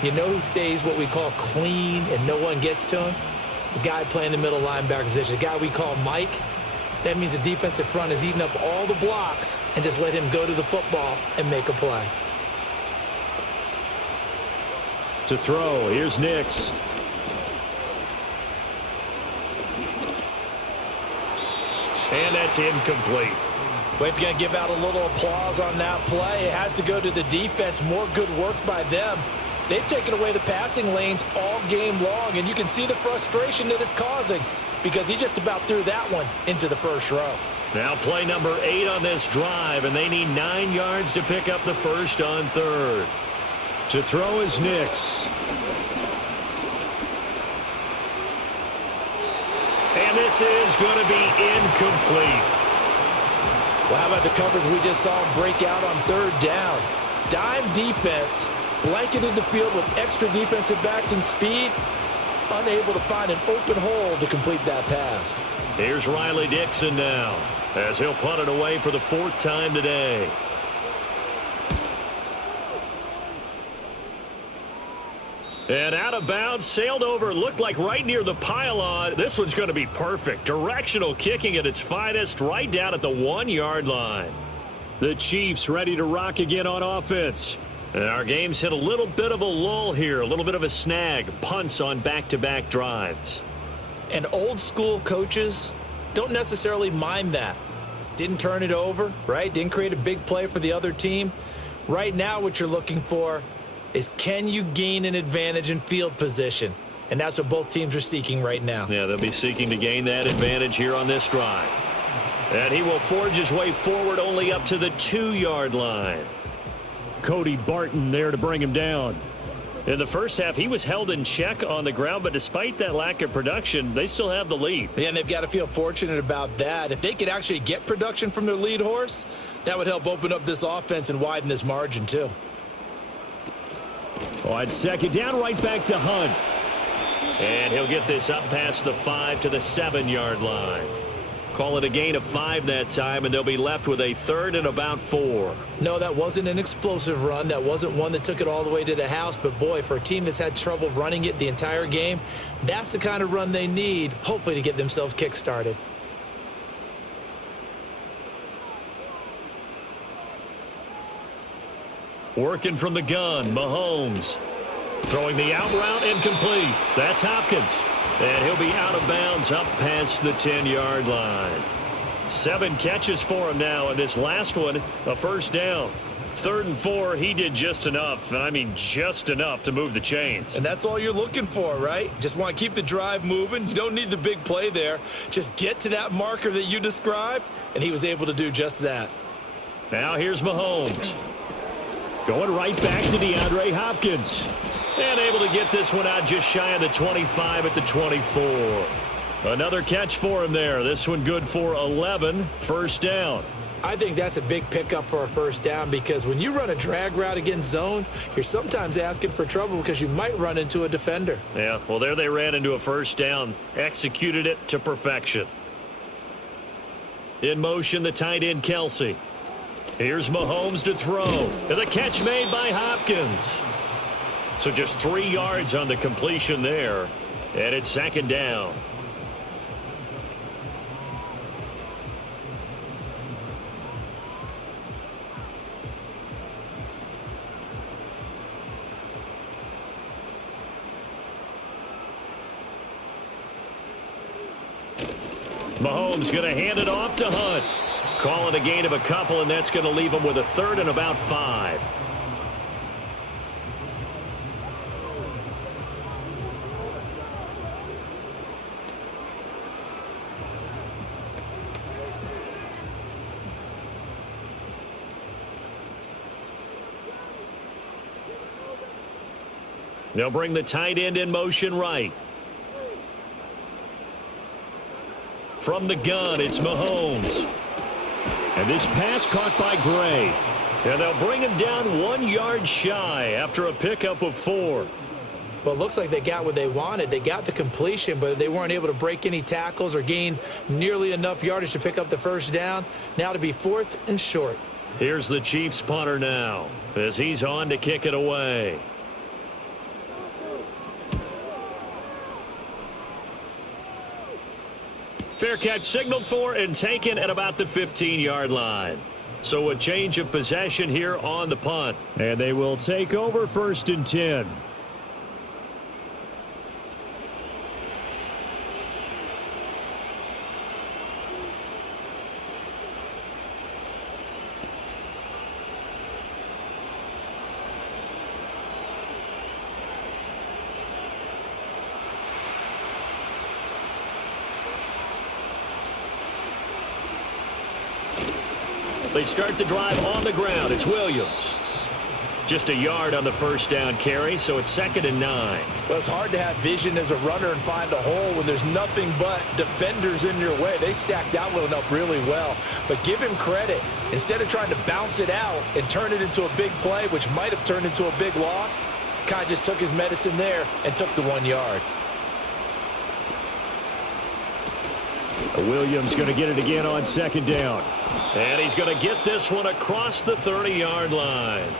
you know who stays what we call clean and no one gets to him? The guy playing the middle linebacker position, the guy we call Mike. That means the defensive front is eating up all the blocks and just let him go to the football and make a play. To throw, here's Nix. And that's incomplete. Well, if you're going to give out a little applause on that play, it has to go to the defense. More good work by them. They've taken away the passing lanes all game long, and you can see the frustration that it's causing because he just about threw that one into the first row. Now play number 8 on this drive, and they need 9 yards to pick up the first on third. To throw is Nix. And this is going to be incomplete. Well, how about the coverage we just saw him break out on third down? Dime defense, blanketed the field with extra defensive backs and speed, unable to find an open hole to complete that pass. Here's Riley Dixon now, as he'll punt it away for the 4th time today. And out of bounds, sailed over, looked like right near the pylon. This one's going to be perfect. Directional kicking at its finest, right down at the 1-yard line. The Chiefs ready to rock again on offense. And our game's hit a little bit of a lull here, a little bit of a snag. Punts on back-to-back drives. And old school coaches don't necessarily mind that. Didn't turn it over, right? Didn't create a big play for the other team. Right now what you're looking for is can you gain an advantage in field position? And that's what both teams are seeking right now. Yeah, they'll be seeking to gain that advantage here on this drive. And he will forge his way forward only up to the 2-yard line. Cody Barton there to bring him down. In the first half, he was held in check on the ground, but despite that lack of production, they still have the lead. Yeah, and they've got to feel fortunate about that. If they could actually get production from their lead horse, that would help open up this offense and widen this margin too. On second down, right back to Hunt. And he'll get this up past the 5 to the 7-yard line. Call it a gain of 5 that time, and they'll be left with a 3rd and about 4. No, that wasn't an explosive run. That wasn't one that took it all the way to the house. But, boy, for a team that's had trouble running it the entire game, that's the kind of run they need, hopefully, to get themselves kick-started. Working from the gun, Mahomes. Throwing the out route, incomplete. That's Hopkins. And he'll be out of bounds up past the 10-yard line. 7 catches for him now, and this last one, a first down. 3rd and 4, he did just enough, and I mean just enough to move the chains. And that's all you're looking for, right? Just want to keep the drive moving. You don't need the big play there. Just get to that marker that you described, and he was able to do just that. Now here's Mahomes. Going right back to DeAndre Hopkins. And able to get this one out just shy of the 25 at the 24. Another catch for him there. This one good for 11. First down. I think that's a big pickup for a first down because when you run a drag route against zone, you're sometimes asking for trouble because you might run into a defender. Yeah, well, there they ran into a first down. Executed it to perfection. In motion, the tight end, Kelsey. Here's Mahomes to throw. And the catch made by Hopkins. So just 3 yards on the completion there. And it's second down. Mahomes going to hand it off to Hunt. Call it a gain of a couple, and that's going to leave him with a 3rd and about 5. They'll bring the tight end in motion right. From the gun, it's Mahomes. And this pass caught by Gray. And they'll bring him down 1 yard shy after a pickup of 4. Well, it looks like they got what they wanted. They got the completion, but they weren't able to break any tackles or gain nearly enough yardage to pick up the first down. Now to be 4th and short. Here's the Chiefs punter now as he's on to kick it away. Fair catch signaled for and taken at about the 15-yard line. So a change of possession here on the punt. And they will take over 1st and 10. They start the drive on the ground. It's Williams. Just a yard on the first down carry, so it's 2nd and 9. Well, it's hard to have vision as a runner and find a hole when there's nothing but defenders in your way. They stacked Outland up really well. But give him credit. Instead of trying to bounce it out and turn it into a big play, which might have turned into a big loss, kind of just took his medicine there and took the 1 yard. Williams going to get it again on 2nd down. And he's going to get this one across the 30-yard line.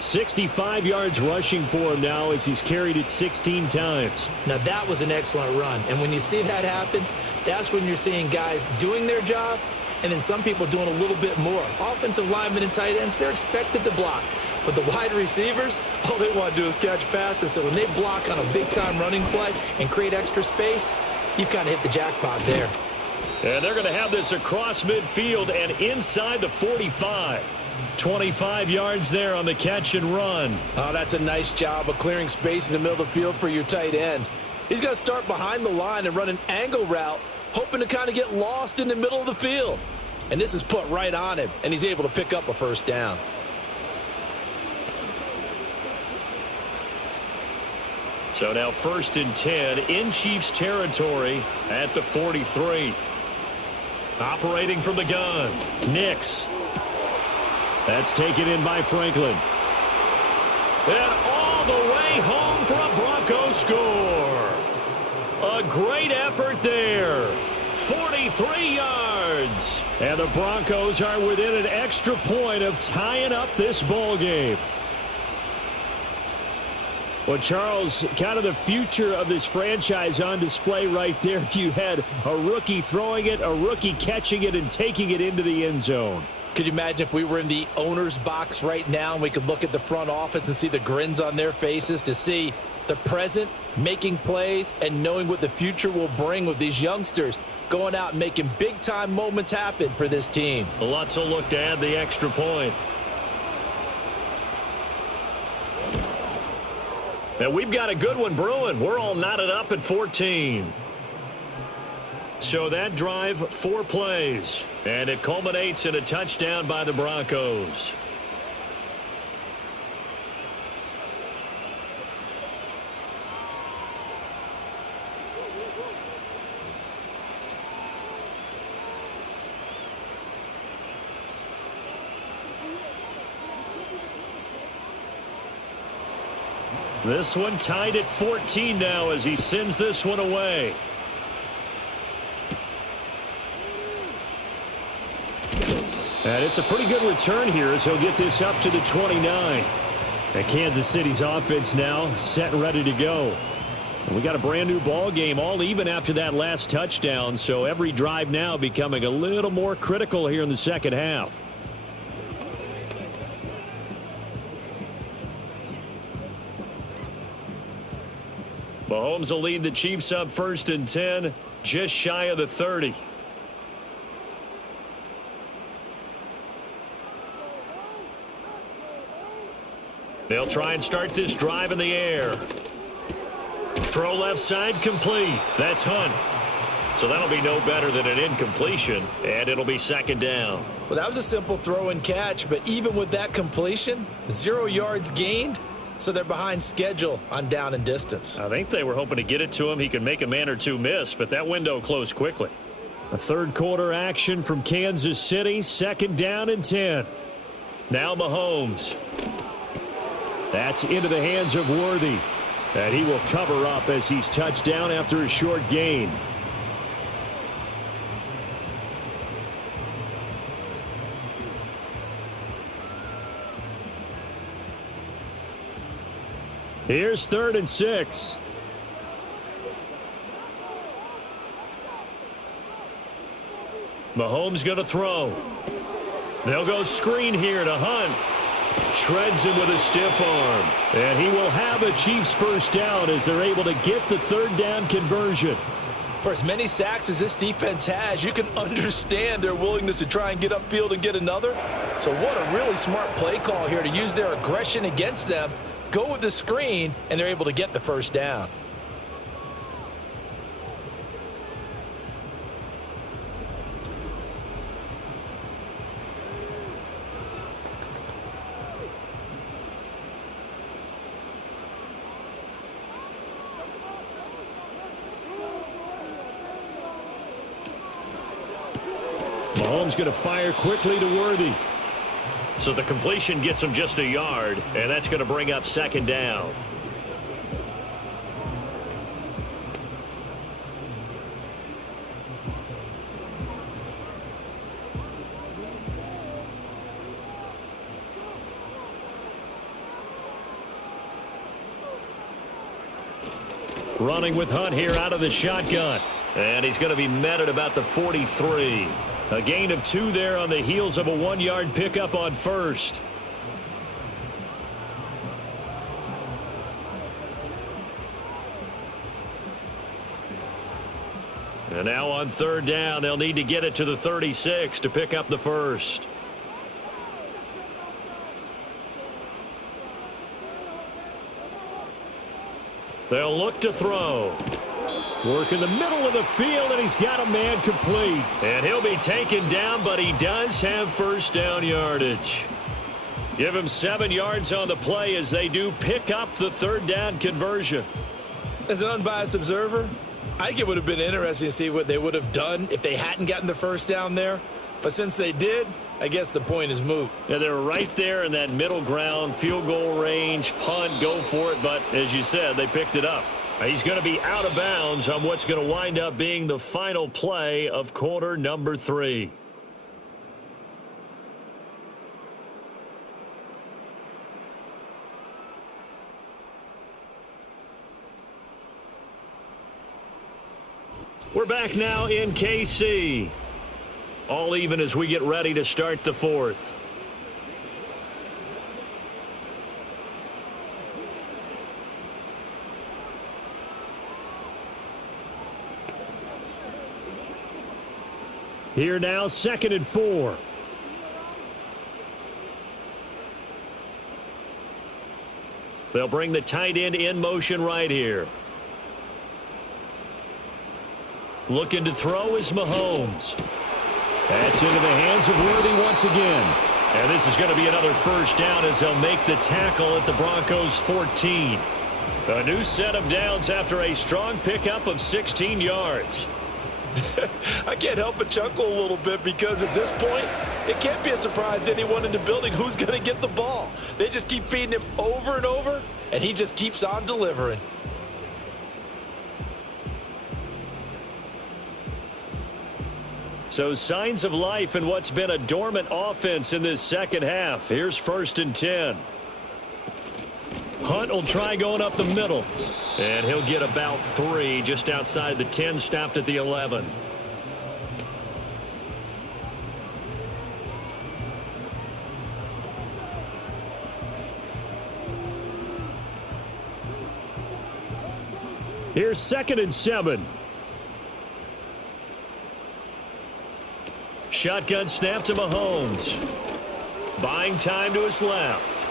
65 yards rushing for him now as he's carried it 16 times. Now that was an excellent run. And when you see that happen, that's when you're seeing guys doing their job and then some people doing a little bit more. Offensive linemen and tight ends, they're expected to block. But the wide receivers, all they want to do is catch passes. So when they block on a big-time running play and create extra space, you've kind of hit the jackpot there. And they're going to have this across midfield and inside the 45. 25 yards there on the catch and run. Oh, that's a nice job of clearing space in the middle of the field for your tight end. He's going to start behind the line and run an angle route, hoping to kind of get lost in the middle of the field. And this is put right on him, and he's able to pick up a first down. So now 1st and 10 in Chiefs territory at the 43. Operating from the gun, Nix. That's taken in by Franklin. And all the way home for a Broncos score. A great effort there. 43 yards. And the Broncos are within an extra point of tying up this ball game. Well, Charles, kind of the future of this franchise on display right there. You had a rookie throwing it, a rookie catching it, and taking it into the end zone. Could you imagine if we were in the owner's box right now and we could look at the front office and see the grins on their faces to see the present making plays and knowing what the future will bring with these youngsters going out and making big-time moments happen for this team. Lots of look to add the extra point. And we've got a good one brewing. We're all knotted up at 14. So that drive, 4 plays. And it culminates in a touchdown by the Broncos. This one tied at 14 now as he sends this one away. And it's a pretty good return here as he'll get this up to the 29. And Kansas City's offense now set and ready to go. And we got a brand new ball game, all even after that last touchdown. So every drive now becoming a little more critical here in the second half. Mahomes will lead the Chiefs up 1st and 10, just shy of the 30. They'll try and start this drive in the air. Throw left side complete. That's Hunt. So that'll be no better than an incompletion, and it'll be 2nd down. Well, that was a simple throw and catch, but even with that completion, 0 yards gained. So they're behind schedule on down and distance. I think they were hoping to get it to him. He could make a man or two miss, but that window closed quickly. A third quarter action from Kansas City, 2nd down and 10. Now Mahomes. That's into the hands of Worthy. And he will cover up as he's touched down after a short gain. Here's 3rd and 6. Mahomes going to throw. They'll go screen here to Hunt. Shreds him with a stiff arm. And he will have a Chiefs first down as they're able to get the 3rd down conversion. For as many sacks as this defense has, you can understand their willingness to try and get upfield and get another. So what a really smart play call here to use their aggression against them. Go with the screen, and they're able to get the first down. Mahomes going to fire quickly to Worthy. So the completion gets him just a yard, and that's going to bring up 2nd down. Running with Hunt here out of the shotgun. And he's going to be met at about the 43. A gain of 2 there on the heels of a 1-yard pickup on first. And now on 3rd down, they'll need to get it to the 36 to pick up the first. They'll look to throw. Work in the middle of the field, and he's got a man complete. And he'll be taken down, but he does have first down yardage. Give him 7 yards on the play as they do pick up the 3rd down conversion. As an unbiased observer, I think it would have been interesting to see what they would have done if they hadn't gotten the first down there. But since they did, I guess the point is moot. Yeah, they're right there in that middle ground, field goal range, punt, go for it. But as you said, they picked it up. He's going to be out of bounds on what's going to wind up being the final play of quarter number 3. We're back now in KC. All even as we get ready to start the 4th. Here now, 2nd and 4. They'll bring the tight end in motion right here. Looking to throw is Mahomes. That's into the hands of Worthy once again. And this is going to be another first down as they'll make the tackle at the Broncos 14. A new set of downs after a strong pickup of 16 yards. I can't help but chuckle a little bit because at this point, it can't be a surprise to anyone in the building who's going to get the ball. They just keep feeding him over and over, and he just keeps on delivering. So signs of life in what's been a dormant offense in this second half. Here's 1st and 10. Hunt will try going up the middle. And he'll get about 3 just outside the 10, stopped at the 11. Here's 2nd and 7. Shotgun snap to Mahomes. Buying time to his left.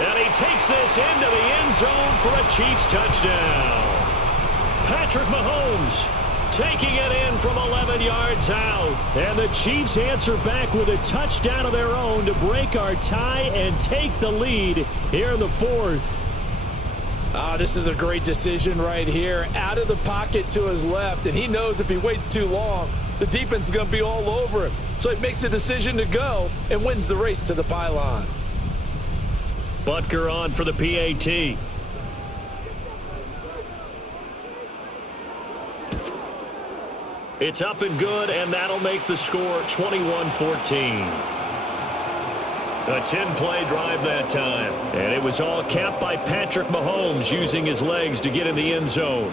And he takes this into the end zone for a Chiefs touchdown. Patrick Mahomes taking it in from 11 yards out. And the Chiefs answer back with a touchdown of their own to break our tie and take the lead here in the 4th. This is a great decision right here. Out of the pocket to his left, and he knows if he waits too long, the defense is going to be all over him. So he makes a decision to go and wins the race to the pylon. Butker on for the PAT. It's up and good, and that'll make the score 21-14. A 10-play drive that time. And it was all capped by Patrick Mahomes using his legs to get in the end zone.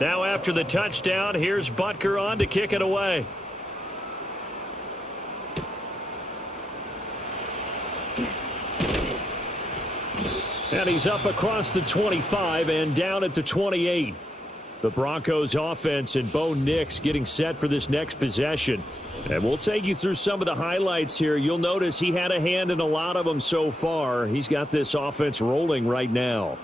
Now after the touchdown, here's Butker on to kick it away. And he's up across the 25 and down at the 28. The Broncos offense and Bo Nix getting set for this next possession. And we'll take you through some of the highlights here. You'll notice he had a hand in a lot of them so far. He's got this offense rolling right now.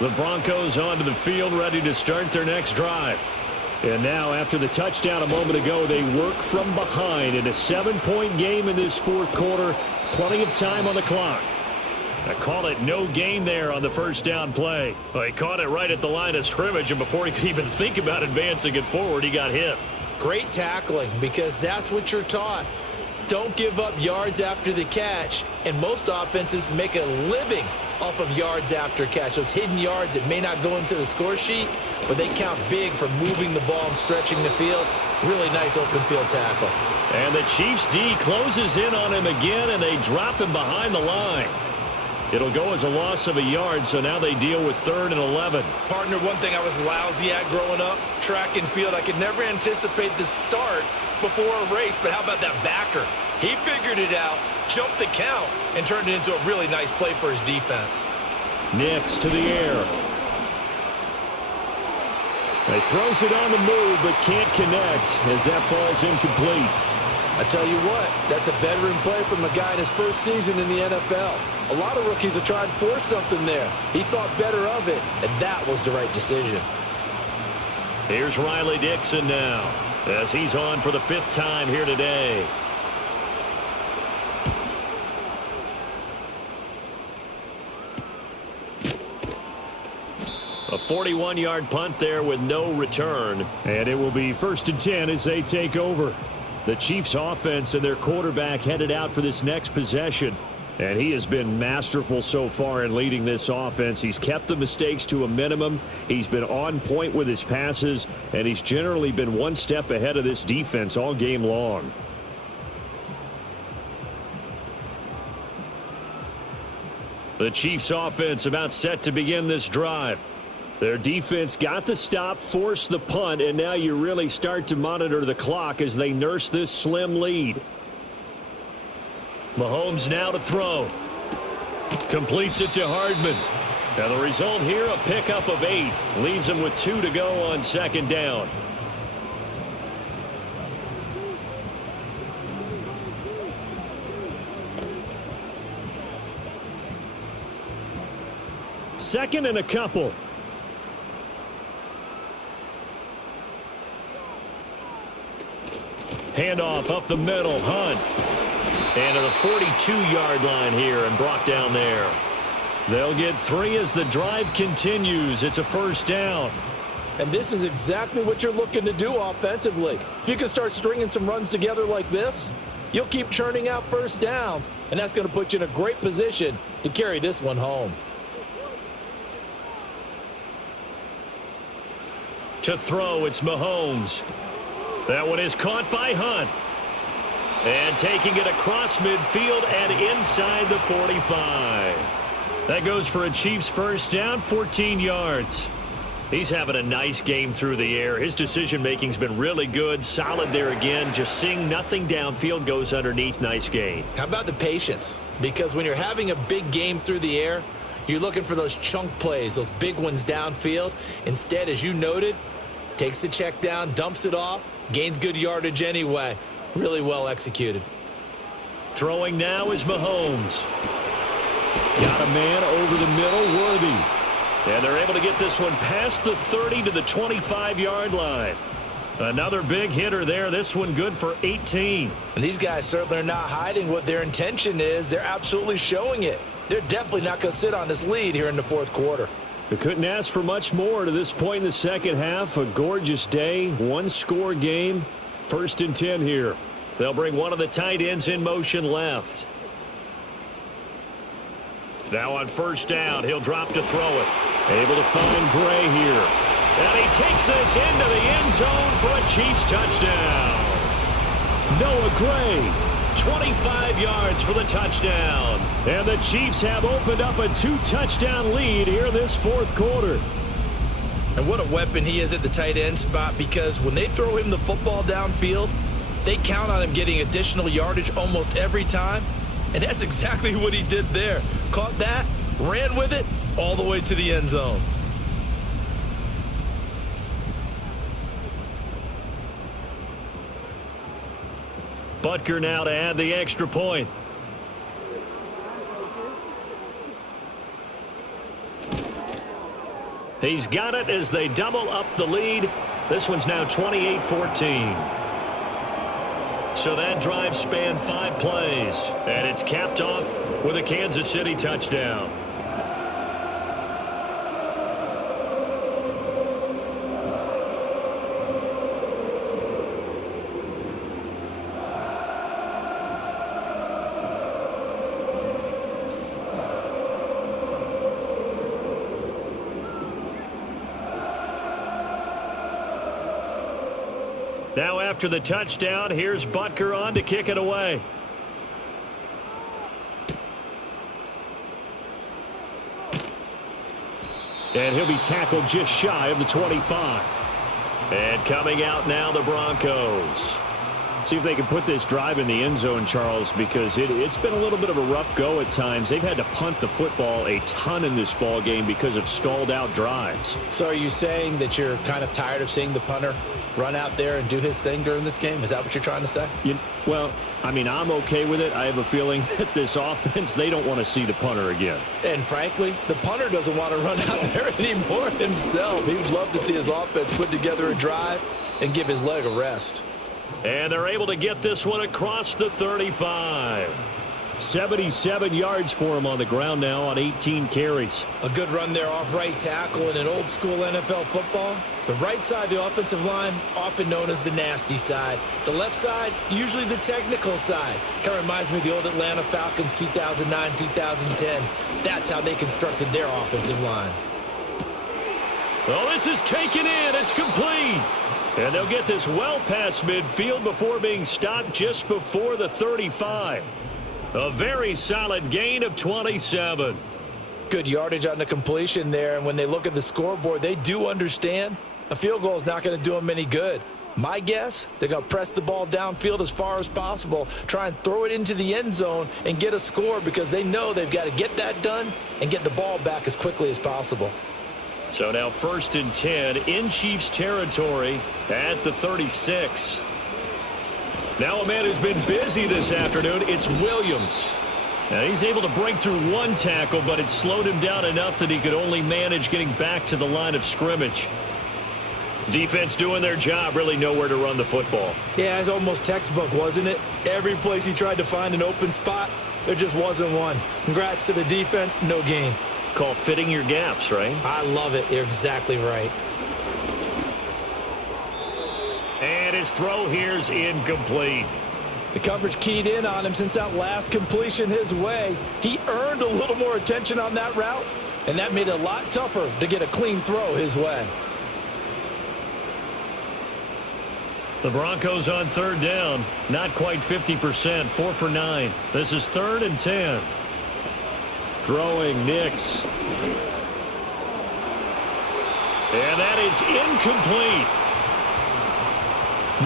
The Broncos onto the field, ready to start their next drive. And now, after the touchdown a moment ago, they work from behind in a 7-point game in this fourth quarter. Plenty of time on the clock. I call it no gain there on the first down play. Well, he caught it right at the line of scrimmage, and before he could even think about advancing it forward, he got hit. Great tackling, because that's what you're taught. Don't give up yards after the catch, and most offenses make a living off of yards after catch. Those hidden yards that may not go into the score sheet, but they count big for moving the ball and stretching the field. Really nice open field tackle. And the Chiefs D closes in on him again, and they drop him behind the line. It'll go as a loss of a yard, so now they deal with 3rd and 11. Partner, one thing I was lousy at growing up, track and field. I could never anticipate the start before a race, but how about that backer? He figured it out, jumped the count, and turned it into a really nice play for his defense. Nix to the air. He throws it on the move, but can't connect as that falls incomplete. I tell you what, that's a veteran play from a guy in his first season in the NFL. A lot of rookies are trying to force something there. He thought better of it, and that was the right decision. Here's Riley Dixon now, as he's on for the 5th time here today. A 41-yard punt there with no return. And it will be 1st and 10 as they take over. The Chiefs offense and their quarterback headed out for this next possession. And he has been masterful so far in leading this offense. He's kept the mistakes to a minimum. He's been on point with his passes. And he's generally been one step ahead of this defense all game long. The Chiefs offense about set to begin this drive. Their defense got the stop, forced the punt, and now you really start to monitor the clock as they nurse this slim lead. Mahomes now to throw. Completes it to Hardman. And the result here, a pickup of 8. Leaves him with 2 to go on 2nd down. Second and a couple. Handoff up the middle, Hunt. And to the 42-yard line here and brought down there. They'll get 3 as the drive continues. It's a 1st down. And this is exactly what you're looking to do offensively. If you can start stringing some runs together like this, you'll keep churning out 1st downs, and that's going to put you in a great position to carry this one home. To throw, it's Mahomes. That one is caught by Hunt. And taking it across midfield and inside the 45. That goes for a Chiefs first down, 14 yards. He's having a nice game through the air. His decision-making's been really good, solid there again. Just seeing nothing downfield goes underneath. Nice gain. How about the patience? Because when you're having a big game through the air, you're looking for those chunk plays, those big ones downfield. Instead, as you noted, takes the check down, dumps it off, gains good yardage anyway. Really well executed. Throwing now is Mahomes. Got a man over the middle, Worthy. And they're able to get this one past the 30 to the 25-yard line. Another big hitter there. This one good for 18. And these guys certainly are not hiding what their intention is. They're absolutely showing it. They're definitely not going to sit on this lead here in the fourth quarter. They couldn't ask for much more to this point in the second half. A gorgeous day, one-score game. 1st and 10 here. They'll bring one of the tight ends in motion left. Now on first down, he'll drop to throw it. Able to find Gray here. And he takes this into the end zone for a Chiefs touchdown. Noah Gray, 25 yards for the touchdown. And the Chiefs have opened up a 2-touchdown lead here this fourth quarter. And what a weapon he is at the tight end spot, because when they throw him the football downfield, they count on him getting additional yardage almost every time. And that's exactly what he did there. Caught that, ran with it, all the way to the end zone. Butker now to add the extra point. He's got it as they double up the lead. This one's now 28-14. So that drive spanned 5 plays, and it's capped off with a Kansas City touchdown. Now after the touchdown, here's Butker on to kick it away. And he'll be tackled just shy of the 25. And coming out now, the Broncos. See if they can put this drive in the end zone, Charles, because it's been a little bit of a rough go at times. They've had to punt the football a ton in this ball game because of stalled out drives. So are you saying that you're kind of tired of seeing the punter run out there and do his thing during this game? Is that what you're trying to say? Well, I mean, I'm okay with it. I have a feeling that this offense, they don't want to see the punter again. And frankly, the punter doesn't want to run out there anymore himself. He'd love to see his offense put together a drive and give his leg a rest. And they're able to get this one across the 35. 77 yards for him on the ground now on 18 carries. A good run there off right tackle in an old school NFL football. The right side of the offensive line, often known as the nasty side. The left side, usually the technical side. Kind of reminds me of the old Atlanta Falcons 2009-2010. That's how they constructed their offensive line. Well, this is taken in. It's complete. And they'll get this well past midfield before being stopped just before the 35. A very solid gain of 27. Good yardage on the completion there. And when they look at the scoreboard, they do understand a field goal is not going to do them any good. My guess, they're going to press the ball downfield as far as possible, try and throw it into the end zone and get a score, because they know they've got to get that done and get the ball back as quickly as possible. So now 1st and 10 in Chiefs territory at the 36. Now a man who's been busy this afternoon, it's Williams. Now he's able to break through one tackle, but it slowed him down enough that he could only manage getting back to the line of scrimmage. Defense doing their job, really nowhere to run the football. Yeah, it's almost textbook, wasn't it? Every place he tried to find an open spot, there just wasn't one. Congrats to the defense, no gain. Called fitting your gaps, right? I love it. You're exactly right. And his throw here's incomplete. The coverage keyed in on him since that last completion his way. He earned a little more attention on that route, and that made it a lot tougher to get a clean throw his way. The Broncos on 3rd down, not quite 50%, 4 for 9. This is 3rd and 10. Throwing Nix. And that is incomplete.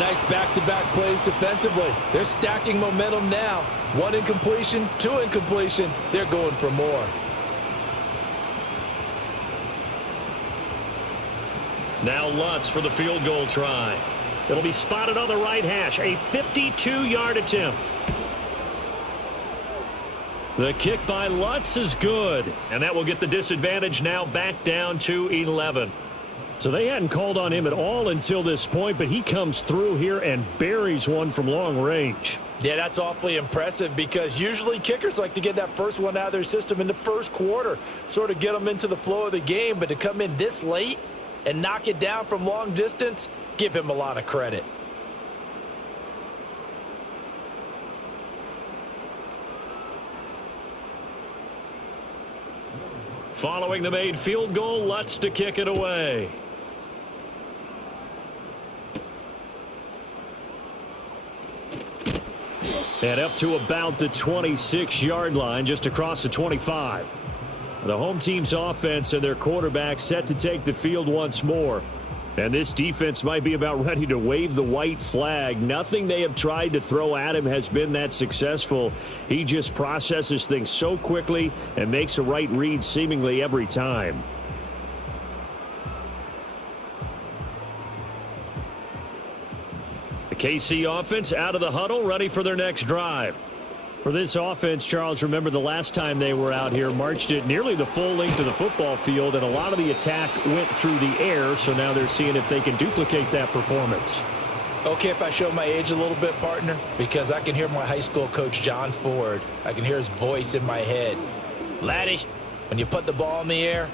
Nice back-to-back plays defensively. They're stacking momentum now. 1 incompletion, 2 incompletion. They're going for more. Now Lutz for the field goal try. It'll be spotted on the right hash. A 52-yard attempt. The kick by Lutz is good. And that will get the disadvantage now back down to 11. So they hadn't called on him at all until this point, but he comes through here and buries one from long range. Yeah, that's awfully impressive because usually kickers like to get that first one out of their system in the first quarter, sort of get them into the flow of the game, but to come in this late and knock it down from long distance, give him a lot of credit. Following the made field goal, Lutz to kick it away. And up to about the 26-yard line, just across the 25. The home team's offense and their quarterback set to take the field once more. And this defense might be about ready to wave the white flag. Nothing they have tried to throw at him has been that successful. He just processes things so quickly and makes a right read seemingly every time. The KC offense out of the huddle, ready for their next drive. For this offense, Charles, remember the last time they were out here, marched it nearly the full length of the football field, and a lot of the attack went through the air, so now they're seeing if they can duplicate that performance. Okay, if I show my age a little bit, partner, because I can hear my high school coach, John Ford. I can hear his voice in my head. Laddie, when you put the ball in the air,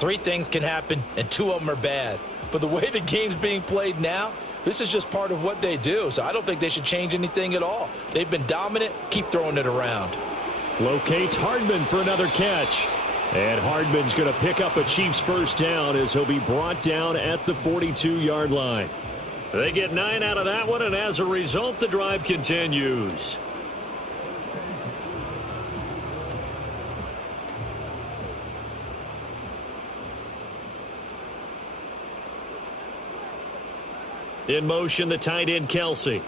3 things can happen, and 2 of them are bad. But the way the game's being played now, this is just part of what they do, so I don't think they should change anything at all. They've been dominant. Keep throwing it around. Locates Hardman for another catch. And Hardman's going to pick up a Chiefs first down as he'll be brought down at the 42-yard line. They get 9 out of that one, and as a result, the drive continues. In motion, the tight end, Kelsey.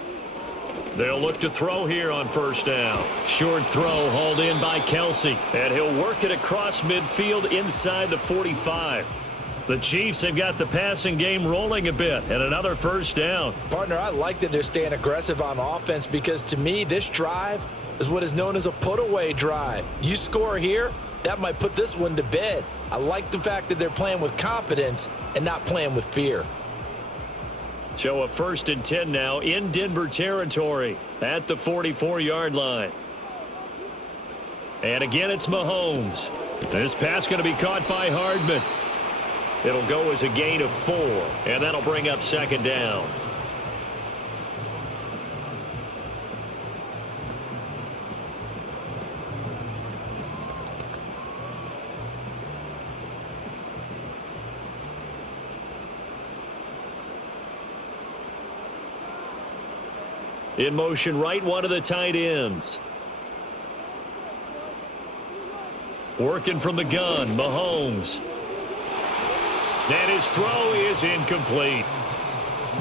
They'll look to throw here on first down. Short throw hauled in by Kelsey. And he'll work it across midfield inside the 45. The Chiefs have got the passing game rolling a bit. And another first down. Partner, I like that they're staying aggressive on offense because to me, this drive is what is known as a put-away drive. You score here, that might put this one to bed. I like the fact that they're playing with confidence and not playing with fear. So a 1st and 10 now in Denver territory at the 44-yard line. And again, it's Mahomes. This pass going to be caught by Hardman. It'll go as a gain of 4, and that'll bring up 2nd down. In motion, right one of the tight ends. Working from the gun, Mahomes. And his throw is incomplete.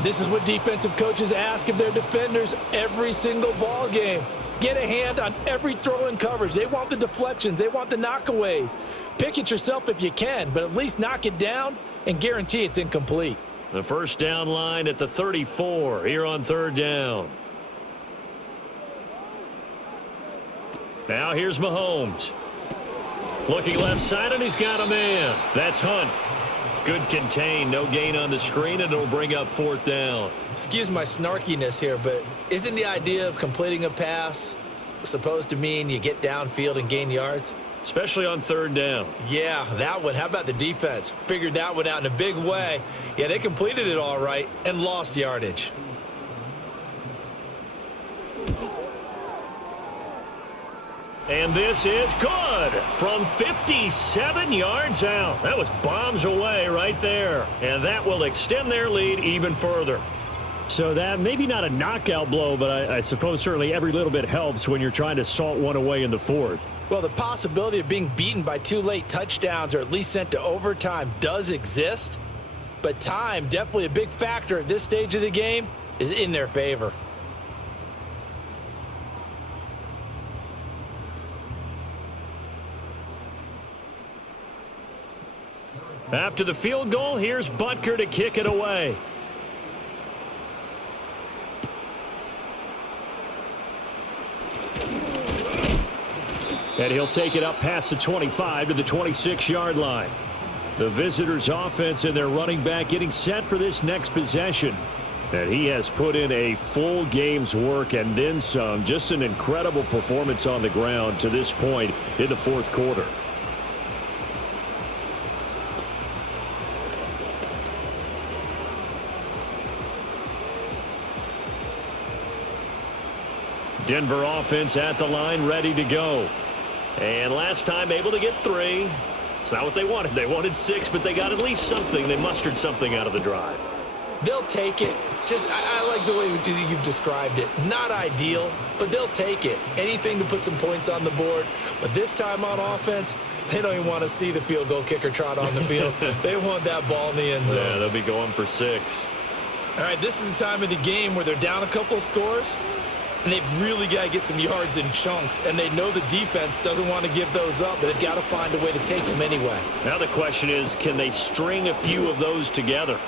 This is what defensive coaches ask of their defenders every single ball game. Get a hand on every throw in coverage. They want the deflections. They want the knockaways. Pick it yourself if you can, but at least knock it down and guarantee it's incomplete. The first down line at the 34 here on 3rd down. Now here's Mahomes. Looking left side, and he's got a man. That's Hunt. Good contain, no gain on the screen, and it'll bring up 4th down. Excuse my snarkiness here, but isn't the idea of completing a pass supposed to mean you get downfield and gain yards? Especially on 3rd down. Yeah, that one. How about the defense? Figured that one out in a big way. Yeah, they completed it all right and lost yardage. And this is good from 57 yards out. That was bombs away right there. And that will extend their lead even further. So that maybe not a knockout blow, but I suppose certainly every little bit helps when you're trying to salt one away in the 4th. Well, the possibility of being beaten by 2 late touchdowns or at least sent to overtime does exist, but time, definitely a big factor at this stage of the game, is in their favor. After the field goal, here's Butker to kick it away. And he'll take it up past the 25 to the 26-yard line. The visitors' offense and their running back getting set for this next possession. And he has put in a full game's work and then some. Just an incredible performance on the ground to this point in the fourth quarter. Denver offense at the line, ready to go. And last time able to get 3. It's not what they wanted. They wanted 6, but they got at least something. They mustered something out of the drive. They'll take it. I like the way you've described it. Not ideal, but they'll take it. Anything to put some points on the board. But this time on offense, they don't even want to see the field goal kicker trot on the field. They want that ball in the end zone. Yeah, they'll be going for 6. All right, this is the time of the game where they're down a couple of scores, and they've really got to get some yards in chunks, and they know the defense doesn't want to give those up, but they've got to find a way to take them anyway. Now the question is, can they string a few of those together?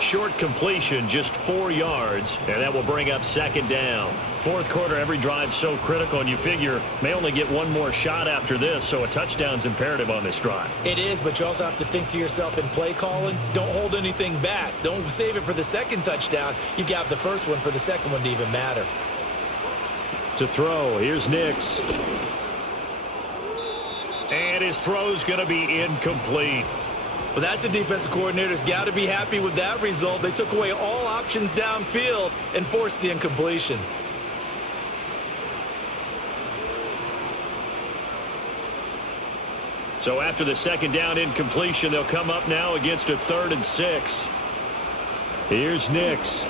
Short completion, just 4 yards, and that will bring up 2nd down. Fourth quarter, every drive so critical, and you figure may only get one more shot after this, so a touchdown's imperative on this drive. It is, but you also have to think to yourself in play calling, don't hold anything back. Don't save it for the second touchdown. You got the first one for the second one to even matter. To throw, here's Nix. And his throw's going to be incomplete. Well, that's a defensive coordinator's got to be happy with that result. They took away all options downfield and forced the incompletion. So after the 2nd down incompletion, they'll come up now against a 3rd and 6. Here's Nix.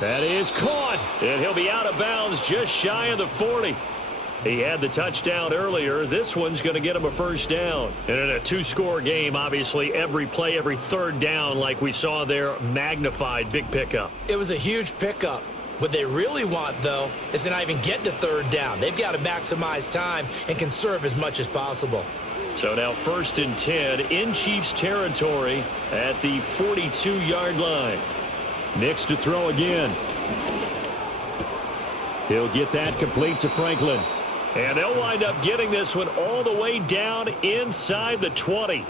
That is caught, and he'll be out of bounds just shy of the 40. He had the touchdown earlier. This one's going to get him a 1st down. And in a 2-score game, obviously, every play, every 3rd down, like we saw there, magnified, big pickup. It was a huge pickup. What they really want, though, is to not even get to 3rd down. They've got to maximize time and conserve as much as possible. So now 1st and 10 in Chiefs territory at the 42-yard line. Nix to throw again. He'll get that complete to Franklin. And they'll wind up getting this one all the way down inside the 20.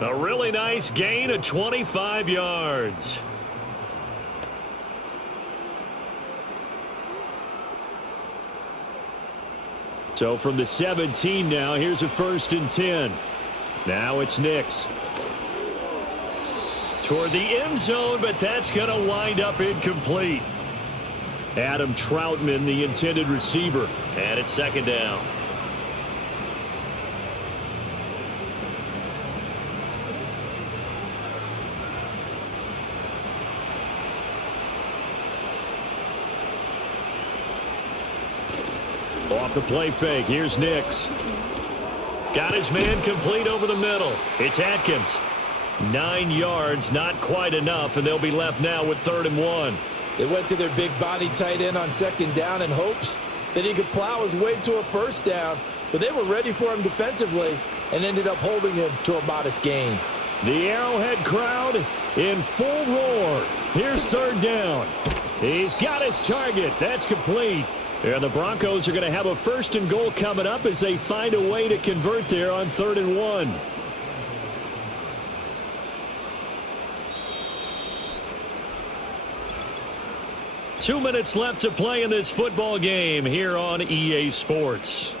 A really nice gain of 25 yards. So from the 17 now, here's a 1st and 10. Now it's Nix. Toward the end zone, but that's going to wind up incomplete. Adam Troutman, the intended receiver. And it's 2nd down. Off the play fake, here's Nix. Got his man complete over the middle. It's Atkins. 9 yards, not quite enough, and they'll be left now with 3rd and 1. They went to their big body tight end on 2nd down in hopes that he could plow his way to a 1st down, but they were ready for him defensively and ended up holding him to a modest gain. The Arrowhead crowd in full roar. Here's 3rd down. He's got his target. That's complete. And the Broncos are going to have a 1st and goal coming up as they find a way to convert there on 3rd and 1. Two minutes left to play in this football game here on EA Sports.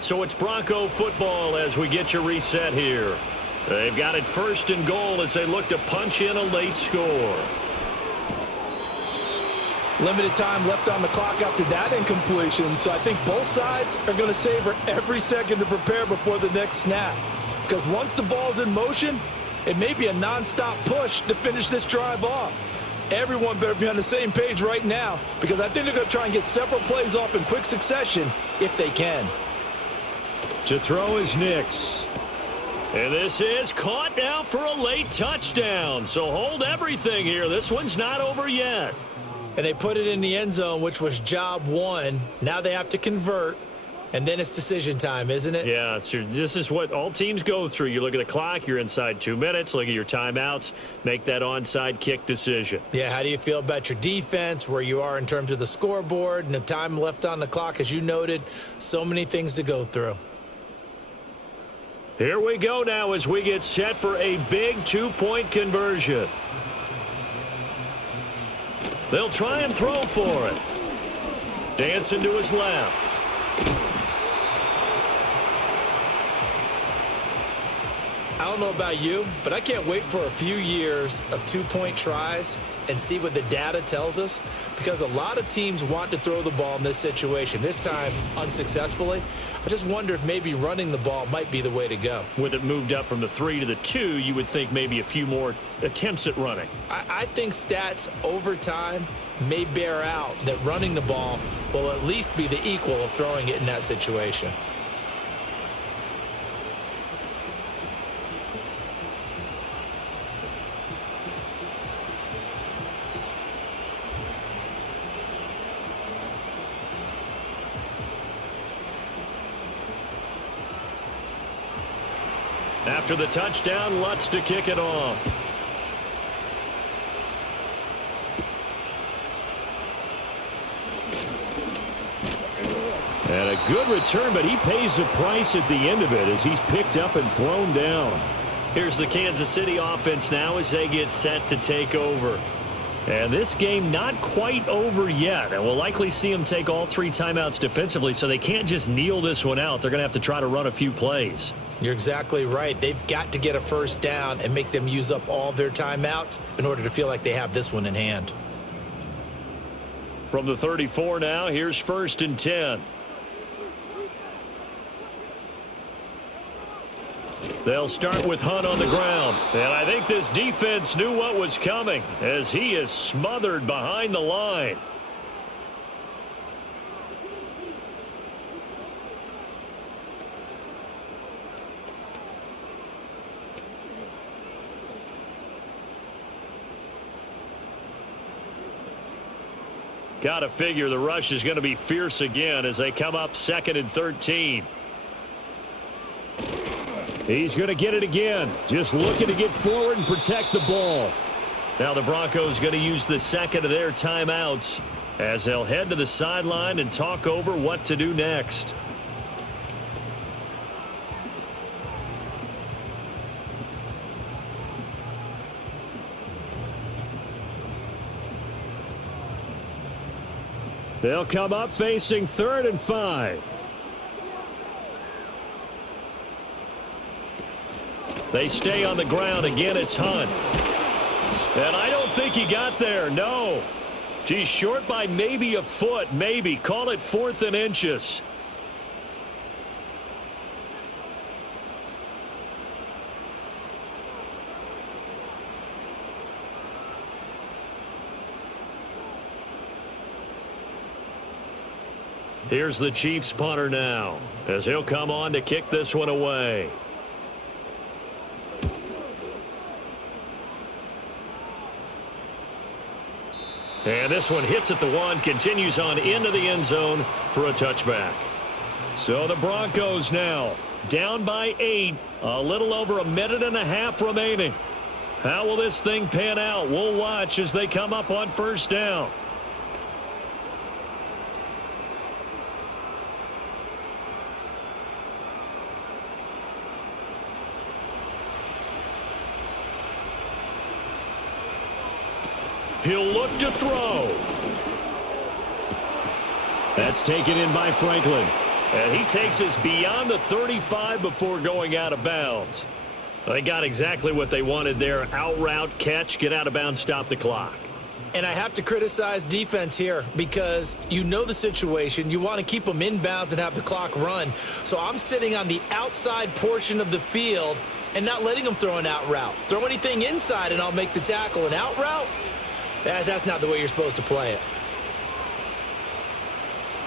So it's Bronco football as we get you reset here. They've got it 1st and goal as they look to punch in a late score. Limited time left on the clock after that incompletion, so I think both sides are going to savor every second to prepare before the next snap. Because once the ball's in motion, it may be a nonstop push to finish this drive off. Everyone better be on the same page right now because I think they're going to try and get several plays off in quick succession if they can. To throw is Nix. And this is caught now for a late touchdown. So hold everything here. This one's not over yet. And they put it in the end zone, which was job one. Now they have to convert. And then it's decision time, isn't it? Yeah, so this is what all teams go through. You look at the clock, you're inside 2 minutes, look at your timeouts, make that onside kick decision. Yeah, how do you feel about your defense, where you are in terms of the scoreboard, and the time left on the clock, as you noted, so many things to go through. Here we go now as we get set for a big two-point conversion. They'll try and throw for it. Dancing to his left. I don't know about you, but I can't wait for a few years of two-point tries and see what the data tells us, because a lot of teams want to throw the ball in this situation, this time unsuccessfully. I just wonder if maybe running the ball might be the way to go. With it moved up from the 3 to the 2, you would think maybe a few more attempts at running. I think stats over time may bear out that running the ball will at least be the equal of throwing it in that situation. After the touchdown, Lutz to kick it off. And a good return, but he pays the price at the end of it as he's picked up and thrown down. Here's the Kansas City offense now as they get set to take over. And this game not quite over yet. And we'll likely see them take all 3 timeouts defensively, so they can't just kneel this one out. They're going to have to try to run a few plays. You're exactly right. They've got to get a first down and make them use up all their timeouts in order to feel like they have this one in hand. From the 34 now, here's 1st and 10. They'll start with Hunt on the ground. And I think this defense knew what was coming as he is smothered behind the line. Got to figure the rush is going to be fierce again as they come up 2nd and 13. He's going to get it again. Just looking to get forward and protect the ball. Now the Broncos going to use the second of their timeouts as they'll head to the sideline and talk over what to do next. They'll come up facing 3rd and 5. They stay on the ground. Again, it's Hunt. And I don't think he got there. No. He's short by maybe a foot. Maybe. Call it 4th and inches. Here's the Chiefs punter now as he'll come on to kick this one away. And this one hits at the 1, continues on into the end zone for a touchback. So the Broncos now down by 8, a little over a minute and a half remaining. How will this thing pan out? We'll watch as they come up on 1st down. He'll look to throw. That's taken in by Franklin. And he takes us beyond the 35 before going out of bounds. They got exactly what they wanted there. Out route, catch, get out of bounds, stop the clock. And I have to criticize defense here because you know the situation. You want to keep them in bounds and have the clock run. So I'm sitting on the outside portion of the field and not letting them throw an out route. Throw anything inside and I'll make the tackle. An out route? That's not the way you're supposed to play it.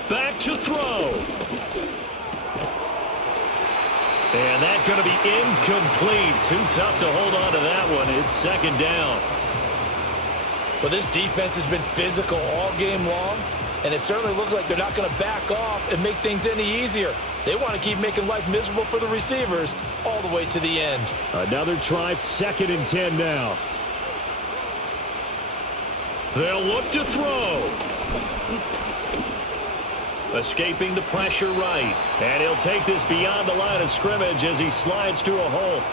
Back to throw. And that's going to be incomplete. Too tough to hold on to that one. It's second down. Well, this defense has been physical all game long, and it certainly looks like they're not going to back off and make things any easier. They want to keep making life miserable for the receivers all the way to the end. Another try, 2nd and 10 now. They'll look to throw. Escaping the pressure right. And he'll take this beyond the line of scrimmage as he slides through a hole.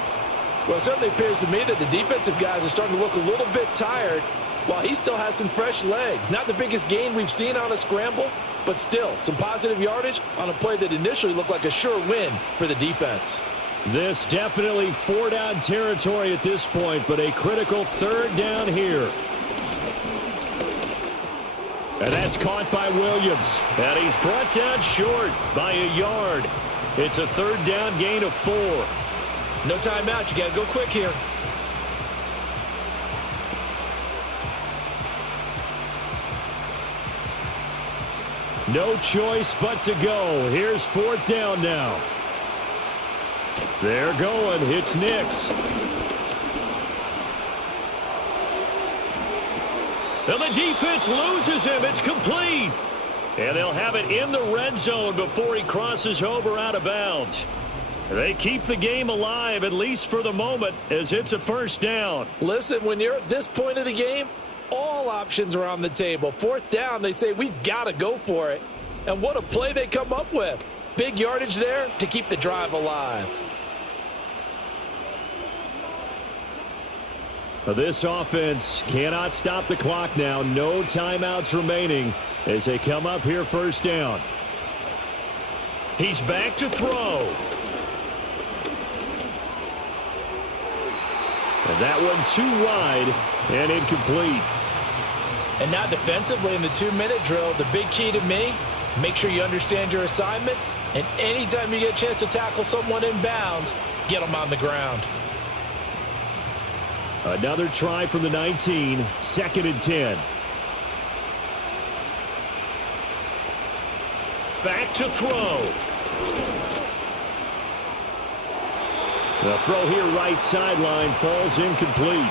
Well, it certainly appears to me that the defensive guys are starting to look a little bit tired while he still has some fresh legs. Not the biggest gain we've seen on a scramble, but still some positive yardage on a play that initially looked like a sure win for the defense. This definitely 4-down territory at this point, but a critical 3rd down here. And that's caught by Williams. And he's brought down short by a yard. It's a 3rd down gain of 4. No timeout. You got to go quick here. No choice but to go. Here's 4th down now. They're going. It's Nix. And the defense loses him. It's complete. And they'll have it in the red zone before he crosses over out of bounds. They keep the game alive, at least for the moment, as it's a 1st down. Listen, when you're at this point of the game, all options are on the table. 4th down, they say, we've got to go for it. And what a play they come up with. Big yardage there to keep the drive alive. This offense cannot stop the clock now. No timeouts remaining as they come up here 1st down. He's back to throw. And that one too wide and incomplete. And now defensively in the 2-minute drill, the big key to me, make sure you understand your assignments. And anytime you get a chance to tackle someone in bounds, get them on the ground. Another try from the 19, 2nd and 10. Back to throw. The throw here right sideline falls incomplete.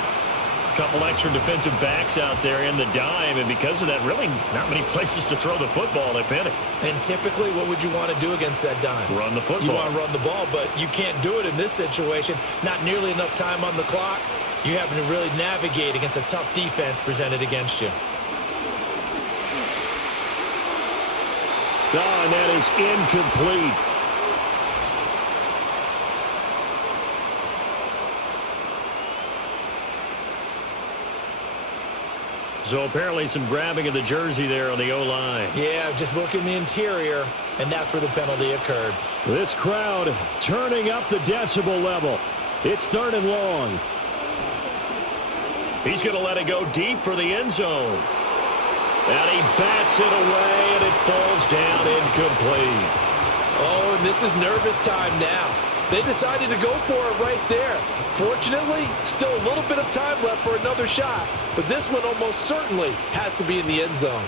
Couple extra defensive backs out there in the dime, and because of that, really not many places to throw the football, if any. And typically, what would you want to do against that dime? Run the football. You want to run the ball, but you can't do it in this situation. Not nearly enough time on the clock. You having to really navigate against a tough defense presented against you. Oh, and that is incomplete. So apparently some grabbing of the jersey there on the O-line. Yeah, just look in the interior, and that's where the penalty occurred. This crowd turning up the decibel level. It's 3rd and long. He's going to let it go deep for the end zone. And he bats it away, and it falls down incomplete. Oh, and this is nervous time now. They decided to go for it right there. Fortunately, still a little bit of time left for another shot, but this one almost certainly has to be in the end zone.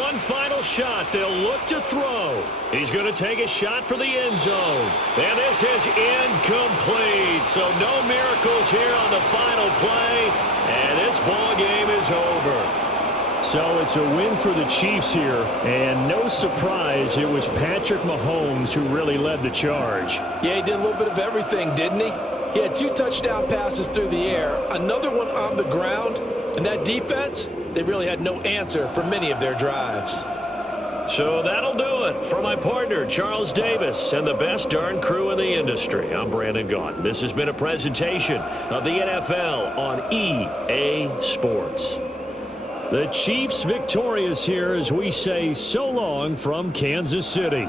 One final shot. They'll look to throw. He's going to take a shot for the end zone. And this is incomplete. So no miracles here on the final play. And this ball game is over. So it's a win for the Chiefs here. And no surprise, it was Patrick Mahomes who really led the charge. Yeah, he did a little bit of everything, didn't he? He had 2 touchdown passes through the air, another one on the ground. And that defense, they really had no answer for many of their drives. So that'll do it for my partner, Charles Davis, and the best darn crew in the industry. I'm Brandon Gaughan. This has been a presentation of the NFL on EA Sports. The Chiefs victorious here as we say so long from Kansas City.